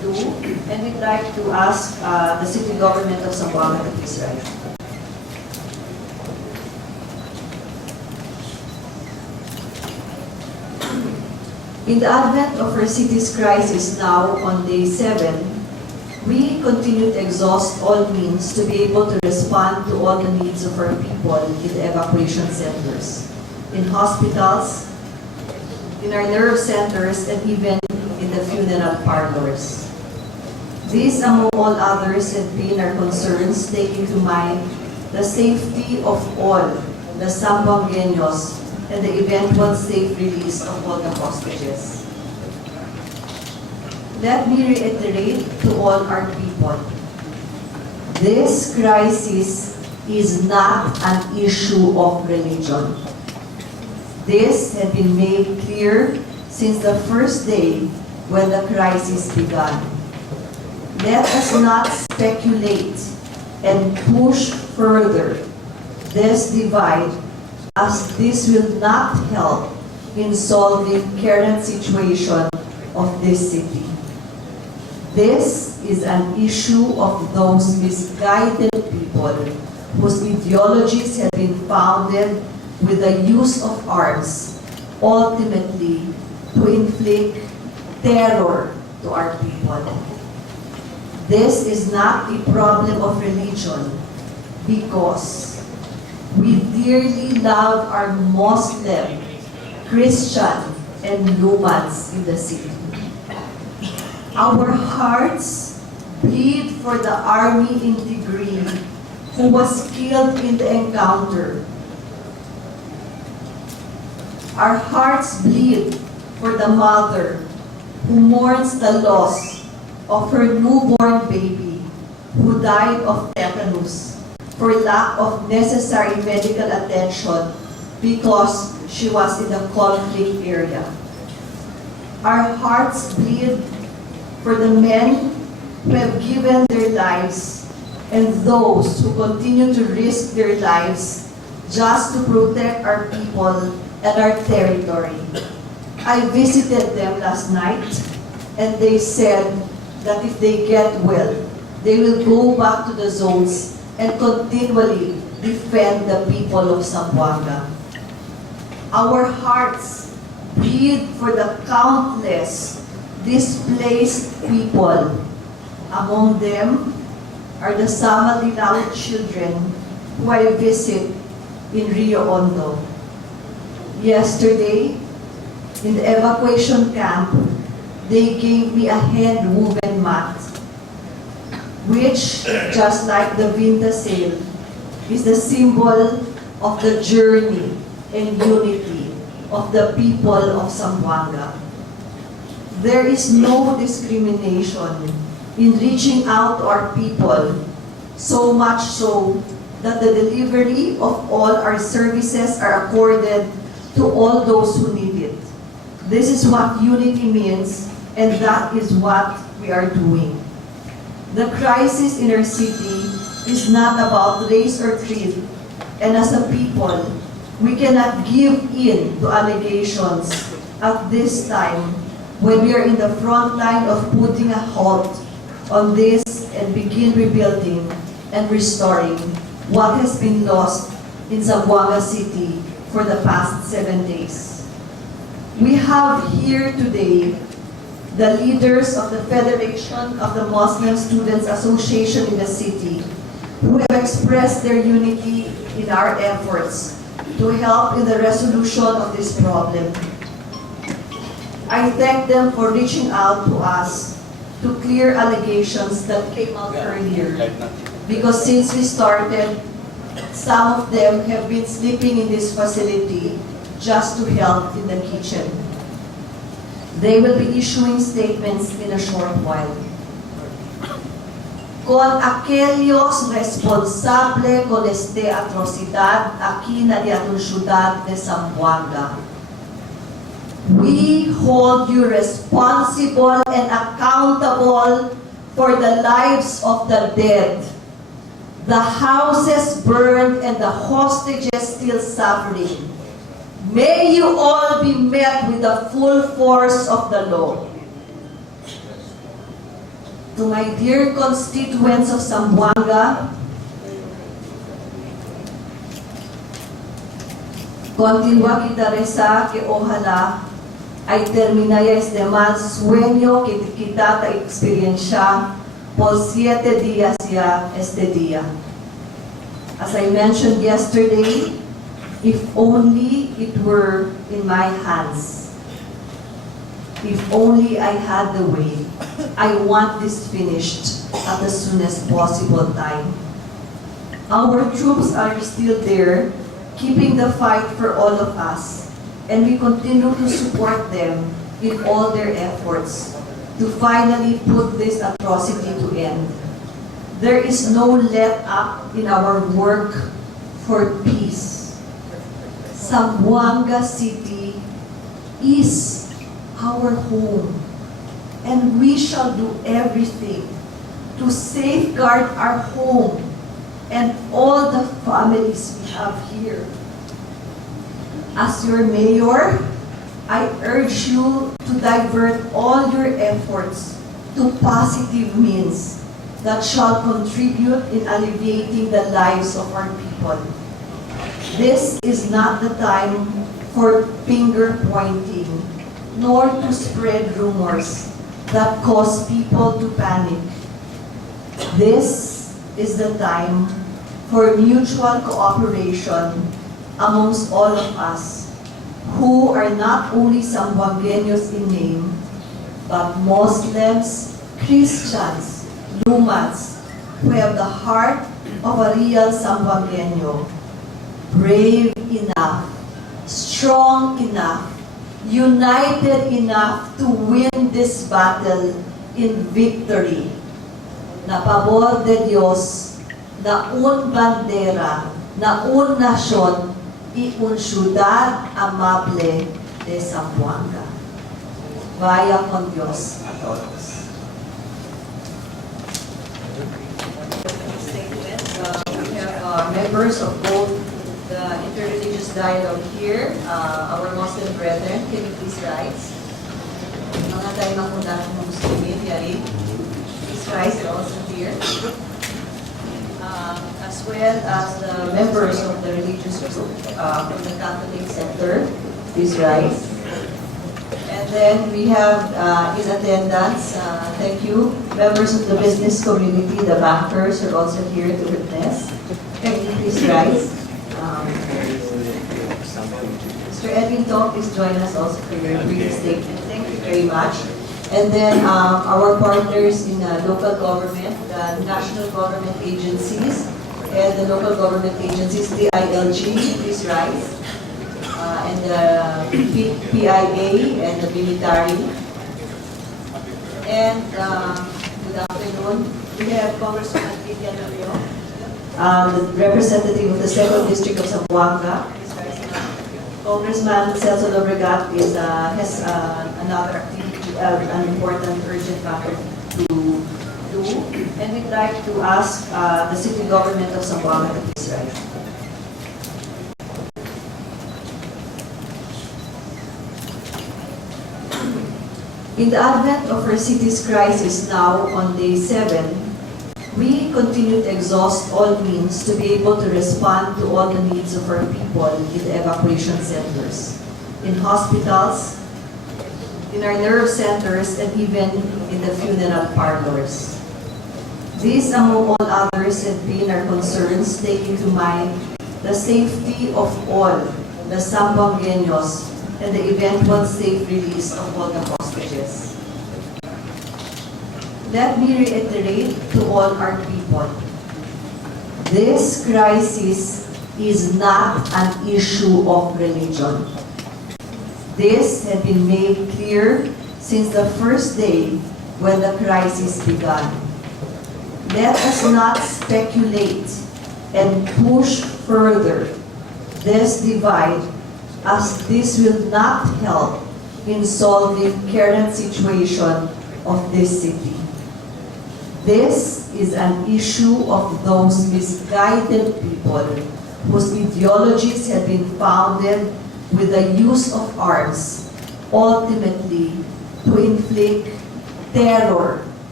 2, and we'd like to ask the city government of Zamboanga to please rise. In the advent of our city's crisis now on day 7, we continue to exhaust all means to be able to respond to all the needs of our people in the evacuation centers, in hospitals, in our nerve centers, and even in the funeral parlors. These, among all others, have been our concerns, taking to mind the safety of all the Zamboangueños and the eventual safe release of all the hostages. Let me reiterate to all our people, this crisis is not an issue of religion. This had been made clear since the first day when the crisis began. Let us not speculate and push further this divide, as this will not help in solving current situation of this city. This is an issue of those misguided people whose ideologies have been founded with the use of arms, ultimately to inflict terror to our people. This is not a problem of religion, because we dearly love our Muslim, Christian, and Lumans in the city. Our hearts bleed for the Army Integree who was killed in the encounter. Our hearts bleed for the mother who mourns the loss of her newborn baby who died of tetanus for lack of necessary medical attention because she was in the conflict area. Our hearts bleed for the men who have given their lives and those who continue to risk their lives just to protect our people and our territory. I visited them last night, and they said that if they get well, they will go back to the zones and continually defend the people of Zamboanga. Our hearts bleed for the countless displaced people. Among them are the Samadilao children who I visit in Rio Hondo. Yesterday, in the evacuation camp, they gave me a hand-woven mat, which, just like the Vinta sail, is the symbol of the journey and unity of the people of Zamboanga. There is no discrimination in reaching out to our people, so much so that the delivery of all our services are accorded to all those who need it. This is what unity means, and that is what we are doing. The crisis in our city is not about race or creed, and as a people, we cannot give in to allegations at this time when we are in the front line of putting a halt on this and begin rebuilding and restoring what has been lost in Zamboanga City for the past 7 days. We have here today the leaders of the Federation of the Muslim Students Association in the city who have expressed their unity in our efforts to help in the resolution of this problem. I thank them for reaching out to us to clear allegations that came out earlier, because since we started, some of them have been sleeping in this facility just to help in the kitchen. They will be issuing statements in a short while. Con aquellos responsable con esta atrocidad aquí na diatong syudad de Zamboanga, we hold you responsible and accountable for the lives of the dead, the houses burned, and the hostages still suffering. May you all be met with the full force of the law. to my dear constituents of Zamboanga, continua kita reza que ojalá ay terminaya este mal sueño que kita ta experiencia por 7 días ya este día. As I mentioned yesterday, if only it were in my hands, if only I had the way, I want this finished at the soonest possible time. Our troops are still there, keeping the fight for all of us, and we continue to support them in all their efforts to finally put this atrocity to end. There is no let up in our work for peace. Zamboanga City is our home, and we shall do everything to safeguard our home and all the families we have here. As your mayor, I urge you to divert all your efforts to positive means that shall contribute in alleviating the lives of our people. This is not the time for finger pointing, nor to spread rumors that cause people to panic. This is the time for mutual cooperation amongst all of us who are not only Zamboangueños in name, but Muslims, Christians, Lumans, who have the heart of a real Zamboangueño, brave enough, strong enough, united enough to win this battle in victory. Na pabor de Dios, na un bandera, na un nasyon, y un ciudad amable de Zamboanga. Vaya con Dios a todos. We have members of both the interreligious dialogue here, our Muslim brethren. Can you please rise? Mga tayo makundan ng Muslimin, yari. Christ are also here, as well as the members of the religious group from the Catholic Center. Please rise. And then we have in attendance, thank you, members of the business community, the bankers are also here to witness. Can you please rise? Mr. Edwin Tong, please join us also for your brief statement. Thank you very much. And then our partners in local government, the national government agencies, and the local government agencies, the ILG, please rise, and the PIA and the military. And good afternoon. We have Congressman Vivian Rio, the representative of the 2nd District of Zamboanga. Congressman Celso Lobregat has another activity, an important urgent matter to do, and we'd like to ask the city government of Zamboanga to please rise. In the advent of our city's crisis now on day 7, we continue to exhaust all means to be able to respond to all the needs of our people in the evacuation centers, in hospitals, in our nerve centers, and even in the funeral parlors. These, among all others, have been our concerns, taking to mind the safety of all the Zamboangueños and the eventual safe release of all the hostages. Let me reiterate to all our people, this crisis is not an issue of religion. This had been made clear since the first day when the crisis began. Let us not speculate and push further this divide, as this will not help in solving current situation of this city. This is an issue of those misguided people whose ideologies have been founded with the use of arms, ultimately to inflict terror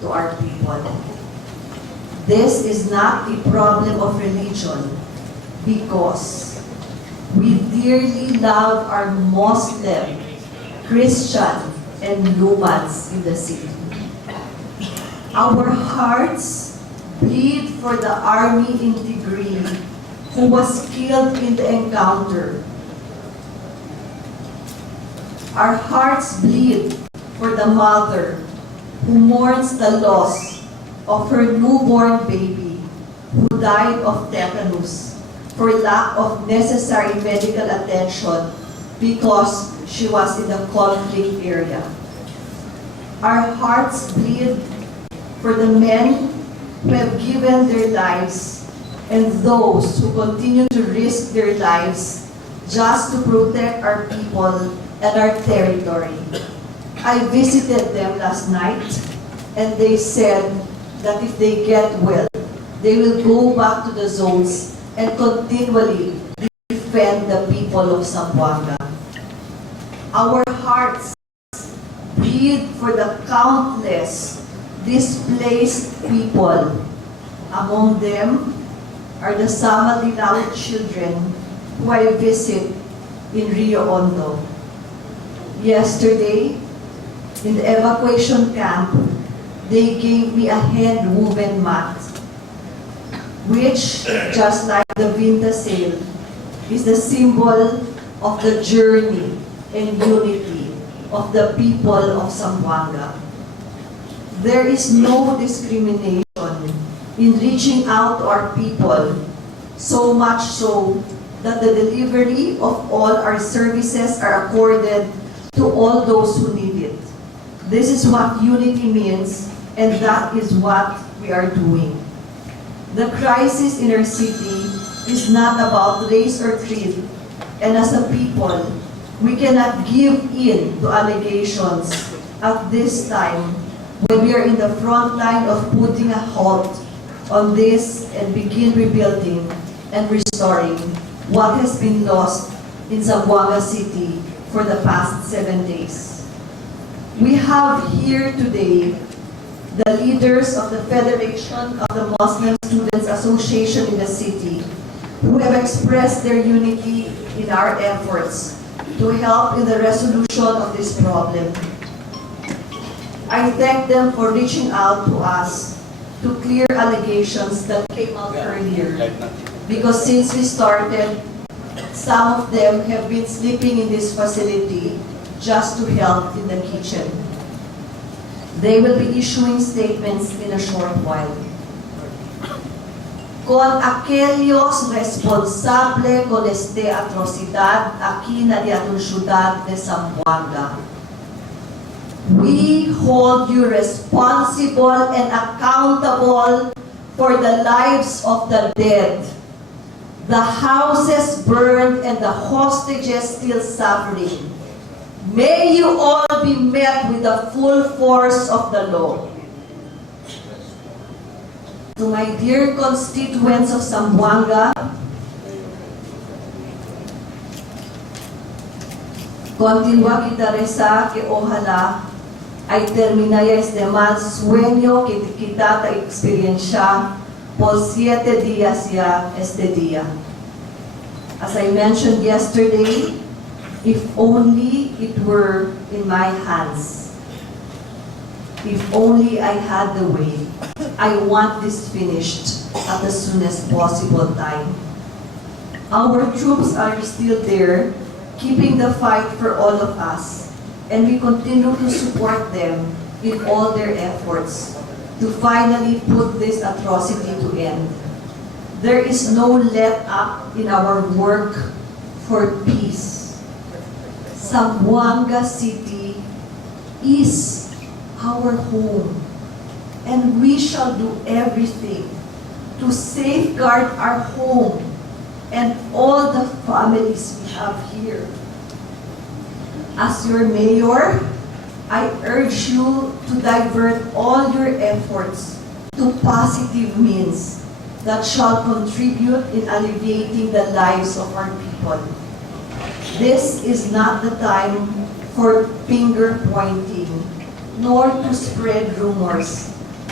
to our people. This is not a problem of religion because we dearly love our Muslim, Christian, and Lumans in the city. Our hearts bleed for the army integree who was killed in the encounter. Our hearts bleed for the mother who mourns the loss of her newborn baby who died of tetanus for lack of necessary medical attention because she was in the conflict area. Our hearts bleed for the men who have given their lives and those who continue to risk their lives just to protect our people and our territory. I visited them last night and they said that if they get well, they will go back to the zones and continually defend the people of Zamboanga. Our hearts bleed for the countless displaced people. Among them are the Samadilao children who I visit in Rio Hondo. Yesterday, in the evacuation camp, they gave me a hand-woven mat, which, just like the Vinta sale, is the symbol of the journey and unity of the people of Zamboanga. There is no discrimination in reaching out to our people, so much so that the delivery of all our services are accorded to all those who need it. This is what unity means, and that is what we are doing. The crisis in our city is not about race or creed, and as a people, we cannot give in to allegations at this time when we are in the front line of putting a halt on this and begin rebuilding and restoring what has been lost in Zamboanga City for the past 7 days. We have here today the leaders of the Federation of the Muslim Students Association in the city who have expressed their unity in our efforts to help in the resolution of this problem. I thank them for reaching out to us to clear allegations that came out earlier, because since we started, some of them have been sleeping in this facility just to help in the kitchen. They will be issuing statements in a short while. Con aquellos responsable con esta atrocidad aquí na diatong syudad de Zamboanga, we hold you responsible and accountable for the lives of the dead, the houses burned, and the hostages still suffering. May you all be met with the full force of the law. To my dear constituents of Zamboanga, continua kita reza que ojalá ay terminaya este mal sueño que kita ta experiencia por 7 días ya este día. As I mentioned yesterday, if only it were in my hands, if only I had the way, I want this finished at the soonest possible time. Our troops are still there, keeping the fight for all of us, and we continue to support them in all their efforts to finally put this atrocity to end. There is no let up in our work for peace. Zamboanga City is our home, and we shall do everything to safeguard our home and all the families we have here. As your mayor, I urge you to divert all your efforts to positive means that shall contribute in alleviating the lives of our people. This is not the time for finger pointing, nor to spread rumors,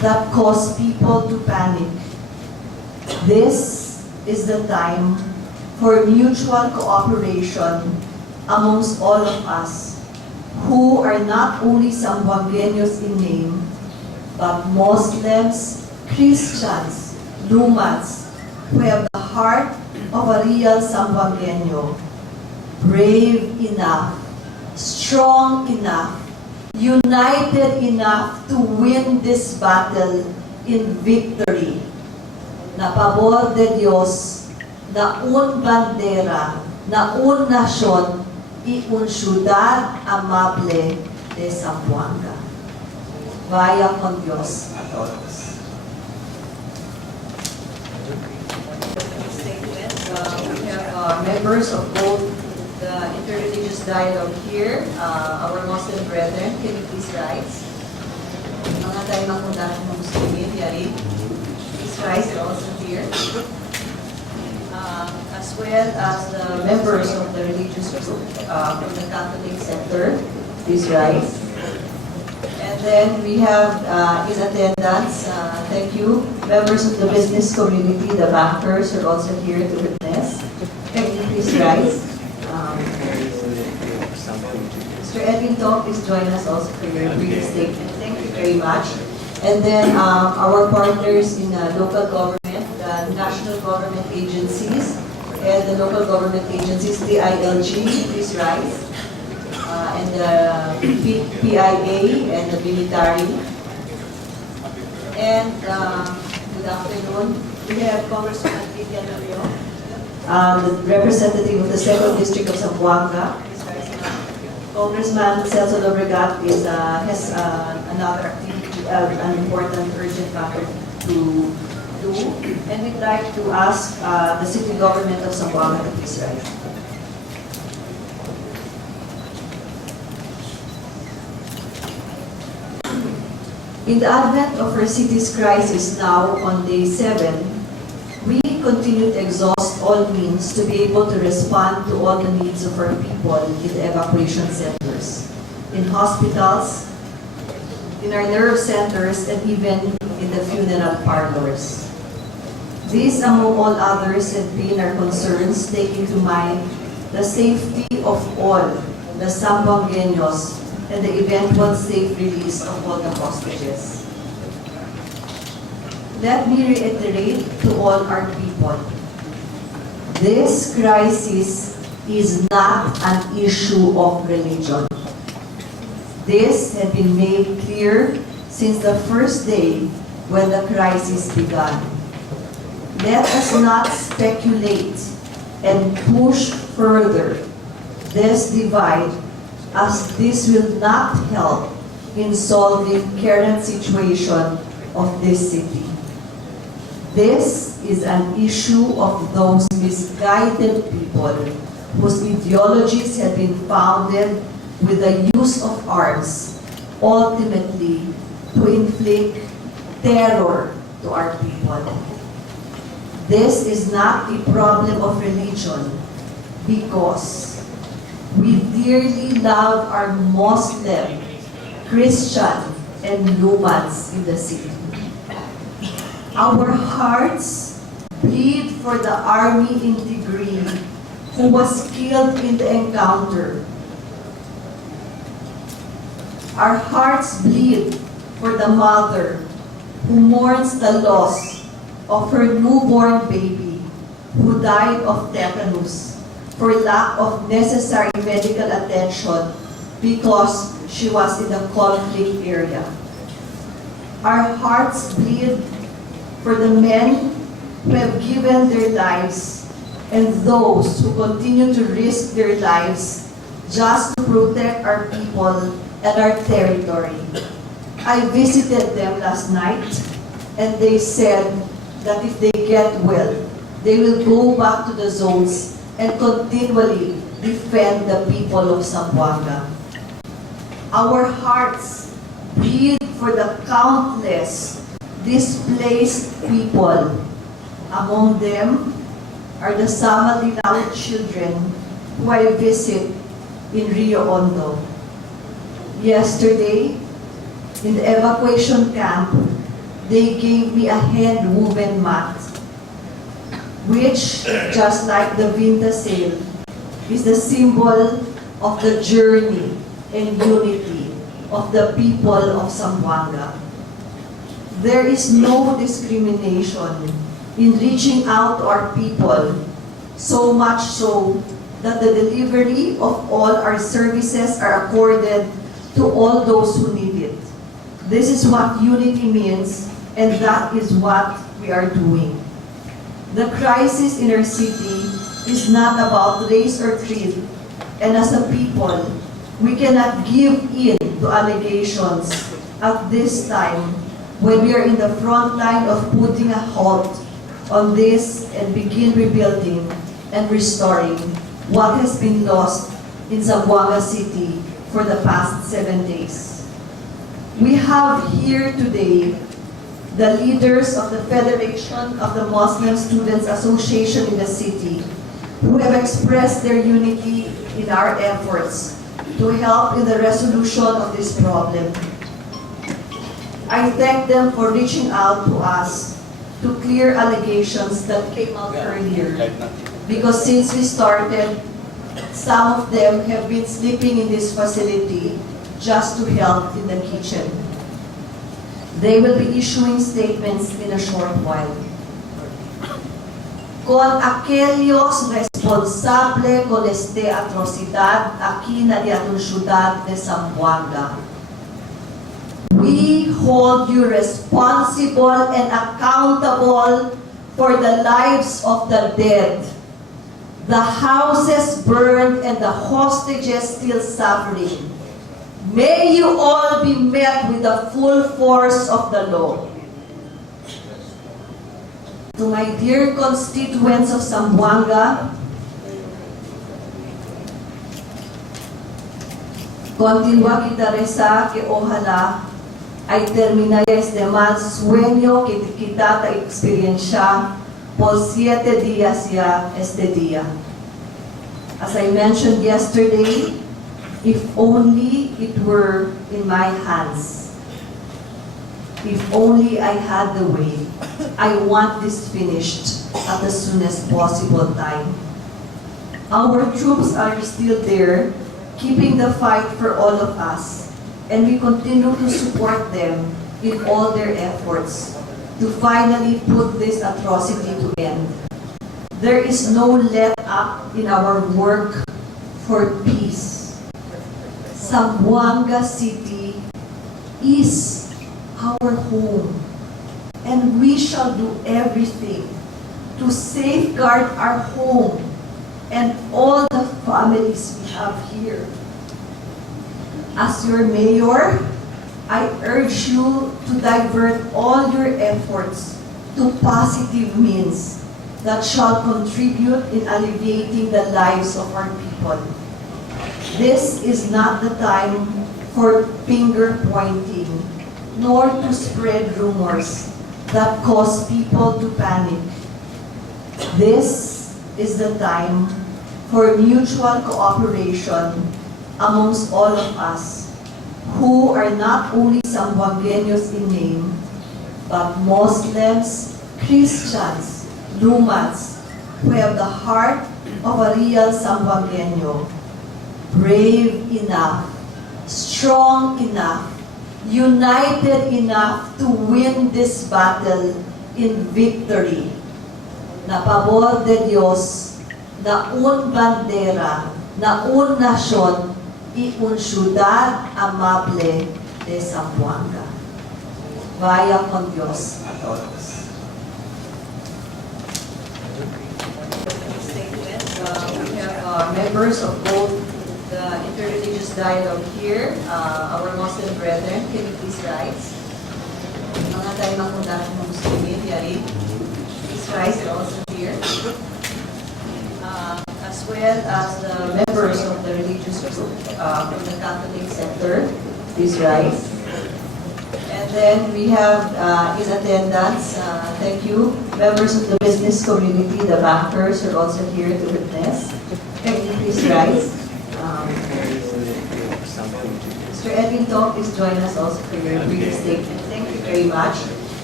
that cause people to panic. This is the time for mutual cooperation amongst all of us who are not only Zamboangueños in name, but Muslims, Christians, Lumans, who have the heart of a real Zamboangueño, brave enough, strong enough, united enough to win this battle in victory. Na pabor de Dios, na un bandera, na un nasyon, y un ciudad amable de Zamboanga. Vaya con Dios a todos. We have members of both the interreligious dialogue here, our Muslim brethren. Can you please rise? Mga tayo makundahan ng Muslimin, yari. Please rise, they're also here. As well as the members of the religious group from the Catholic Center, please rise. And then we have in attendance, thank you, members of the business community, the bankers are also here to witness. Can you please rise? Mr. Edwin Tong, please join us also for your brief statement. Thank you very much. And then our partners in local government, the national government agencies, and the local government agencies, the ILG, please rise. And the PIA and the military. And good afternoon. We have Congressman Vivian Rio, the representative of the 2nd District of Zamboanga. Congressman Celso Lobregat has another activity, an important urgent matter to do. And we'd like to ask the city government of Zamboanga to please rise. In the advent of our city's crisis now on day 7, we continue to exhaust all means to be able to respond to all the needs of our people in the evacuation centers, in hospitals, in our nerve centers, and even in the funeral parlors. These, among all others, have been our concerns, taking to mind the safety of all the Zamboangueños and the eventual safe release of all the hostages. Let me reiterate to all our people, this crisis is not an issue of religion. This had been made clear since the first day when the crisis began. Let us not speculate and push further this divide, as this will not help in solving current situation of this city. This is an issue of those misguided people whose ideologies have been founded with the use of arms, ultimately to inflict terror to our people. This is not a problem of religion, because we dearly love our Muslim, Christian, and Lumans in the city. Our hearts bleed for the army in Tigray who was killed in the encounter. Our hearts bleed for the mother who mourns the loss of her newborn baby who died of tetanus for lack of necessary medical attention because she was in the conflict area. Our hearts bleed for the men who have given their lives and those who continue to risk their lives just to protect our people and our territory. I visited them last night, and they said that if they get well, they will go back to the zones and continually defend the people of Zamboanga. Our hearts bleed for the countless displaced people. Among them are the Samalinaw children who I visit in Rio Hondo. Yesterday, in the evacuation camp, they gave me a hand-woven mat, which, just like the Vinta sail, is the symbol of the journey and unity of the people of Zamboanga. There is no discrimination in reaching out to our people, so much so that the delivery of all our services are accorded to all those who need it. This is what unity means, and that is what we are doing. The crisis in our city is not about race or creed, and as a people, we cannot give in to allegations at this time when we are in the front line of putting a halt on this and begin rebuilding and restoring what has been lost in Zamboanga City for the past 7 days. We have here today the leaders of the Federation of the Muslim Students Association in the city who have expressed their unity in our efforts to help in the resolution of this problem. I thank them for reaching out to us to clear allegations that came out earlier, because since we started, some of them have been sleeping in this facility just to help in the kitchen. They will be issuing statements in a short while. Con aquellos responsable con esta atrocidad aquí na diatong syudad de Zamboanga, we hold you responsible and accountable for the lives of the dead, the houses burned, and the hostages still suffering. May you all be met with the full force of the law. To my dear constituents of Zamboanga, continua kita reza que ojalá ay termine este mal sueño que kita ta experiencia por 7 días ya este día. As I mentioned yesterday, if only it were in my hands, if only I had the way, I want this finished at the soonest possible time. Our troops are still there, keeping the fight for all of us, and we continue to support them in all their efforts to finally put this atrocity to end. There is no let up in our work for peace. Zamboanga City is our home, and we shall do everything to safeguard our home and all the families we have here. As your mayor, I urge you to divert all your efforts to positive means that shall contribute in alleviating the lives of our people. This is not the time for finger pointing, nor to spread rumors that cause people to panic. This is the time for mutual cooperation amongst all of us who are not only Zamboangueños in name, but Muslims, Christians, Lumans, who have the heart of a real Zamboangueño, brave enough, strong enough, united enough to win this battle in victory. Na pabor de Dios, na un bandera, na un nasyon, y un ciudad amable de Zamboanga. Vaya con Dios a todos. We have members of both the interreligious dialogue here, our Muslim brethren. Can you please rise? Mga tayo makundahan ng Muslimin, yari. Please rise, they're also here. As well as the members of the religious group from the Catholic Center, please rise. And then we have in attendance, thank you, members of the business community, the bankers are also here to witness. Can you please rise? Mr. Edwin Tong, please join us also for your brief statement. Thank you very much.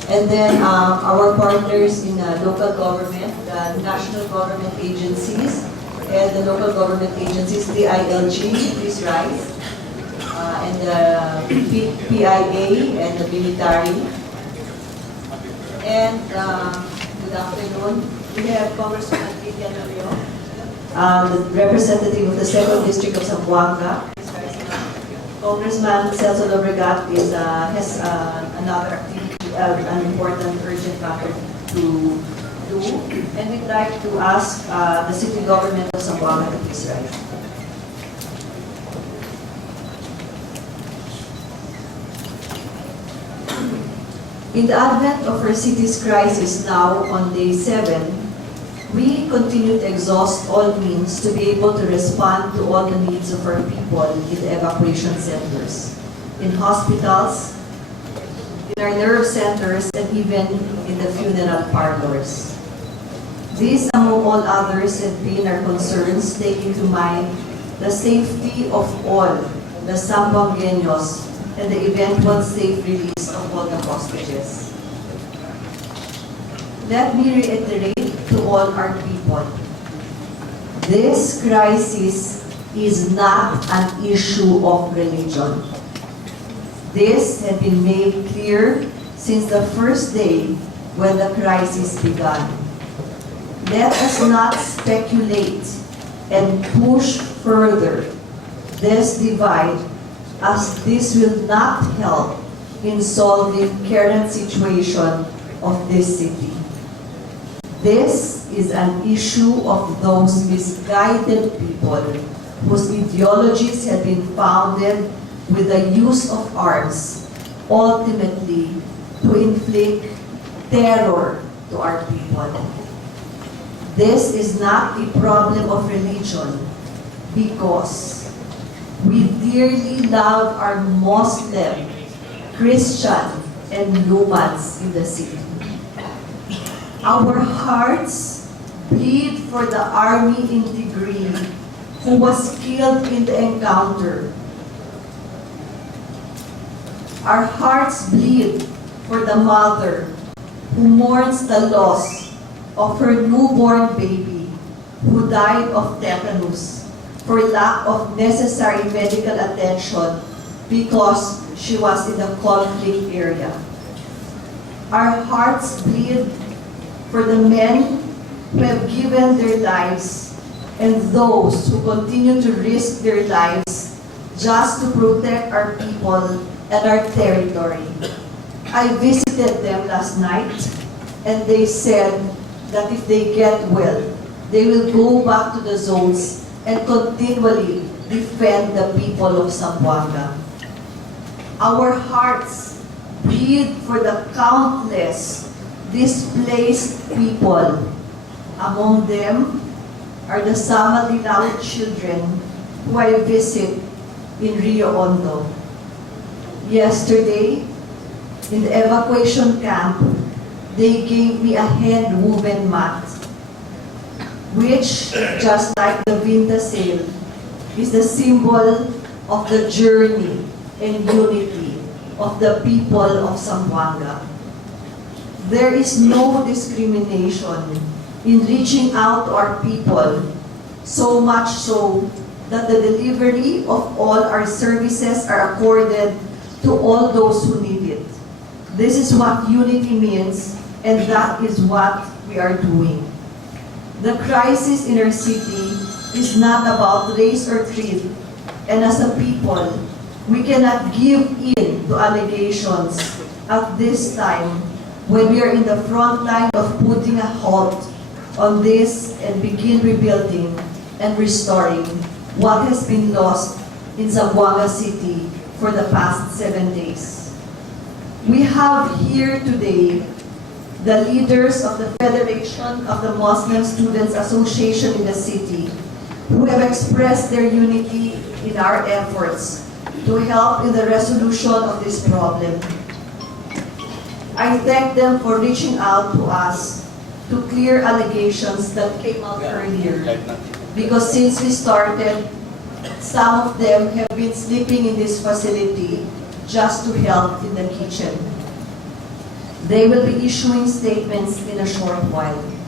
And then our partners in local government, the national government agencies, and the local government agencies, the ILG, please rise, and the PIA and the military. And good afternoon. We have Congressman Vivian Rio, the representative of the 2nd District of Zamboanga. Congressman Celso Lobregat has another activity, an important urgent matter to do. And we'd like to ask the city government of Zamboanga to please rise. In the advent of our city's crisis now on day 7, we continue to exhaust all means to be able to respond to all the needs of our people in the evacuation centers, in hospitals, in our nerve centers, and even in the funeral parlors. These, among all others, have been our concerns, taking to mind the safety of all the Zamboangueños and the eventual safe release of all the hostages. Let me reiterate to all our people, this crisis is not an issue of religion. This had been made clear since the first day when the crisis began. Let us not speculate and push further this divide, as this will not help in solving current situation of this city. This is an issue of those misguided people whose ideologies have been founded with the use of arms, ultimately to inflict terror to our people. This is not a problem of religion, because we dearly love our Muslim, Christian, and Lumans in the city. Our hearts bleed for the Army in Tigray who was killed in the encounter. Our hearts bleed for the mother who mourns the loss of her newborn baby who died of tetanus for lack of necessary medical attention because she was in the conflict area. Our hearts bleed for the men who have given their lives and those who continue to risk their lives just to protect our people and our territory. I visited them last night, and they said that if they get well, they will go back to the zones and continually defend the people of Zamboanga. Our hearts bleed for the countless displaced people. Among them are the Samadilao children who I visit in Rio Hondo. Yesterday, in the evacuation camp, they gave me a hand-woven mat, which, just like the Vinta sail, is the symbol of the journey and unity of the people of Zamboanga. There is no discrimination in reaching out to our people, so much so that the delivery of all our services are accorded to all those who need it. This is what unity means, and that is what we are doing. The crisis in our city is not about race or creed, and as a people, we cannot give in to allegations at this time when we are in the front line of putting a halt on this and begin rebuilding and restoring what has been lost in Zamboanga City for the past 7 days. We have here today the leaders of the Federation of the Muslim Students Association in the city who have expressed their unity in our efforts to help in the resolution of this problem. I thank them for reaching out to us to clear allegations that came out earlier, because since we started, some of them have been sleeping in this facility just to help in the kitchen. They will be issuing statements in a short while.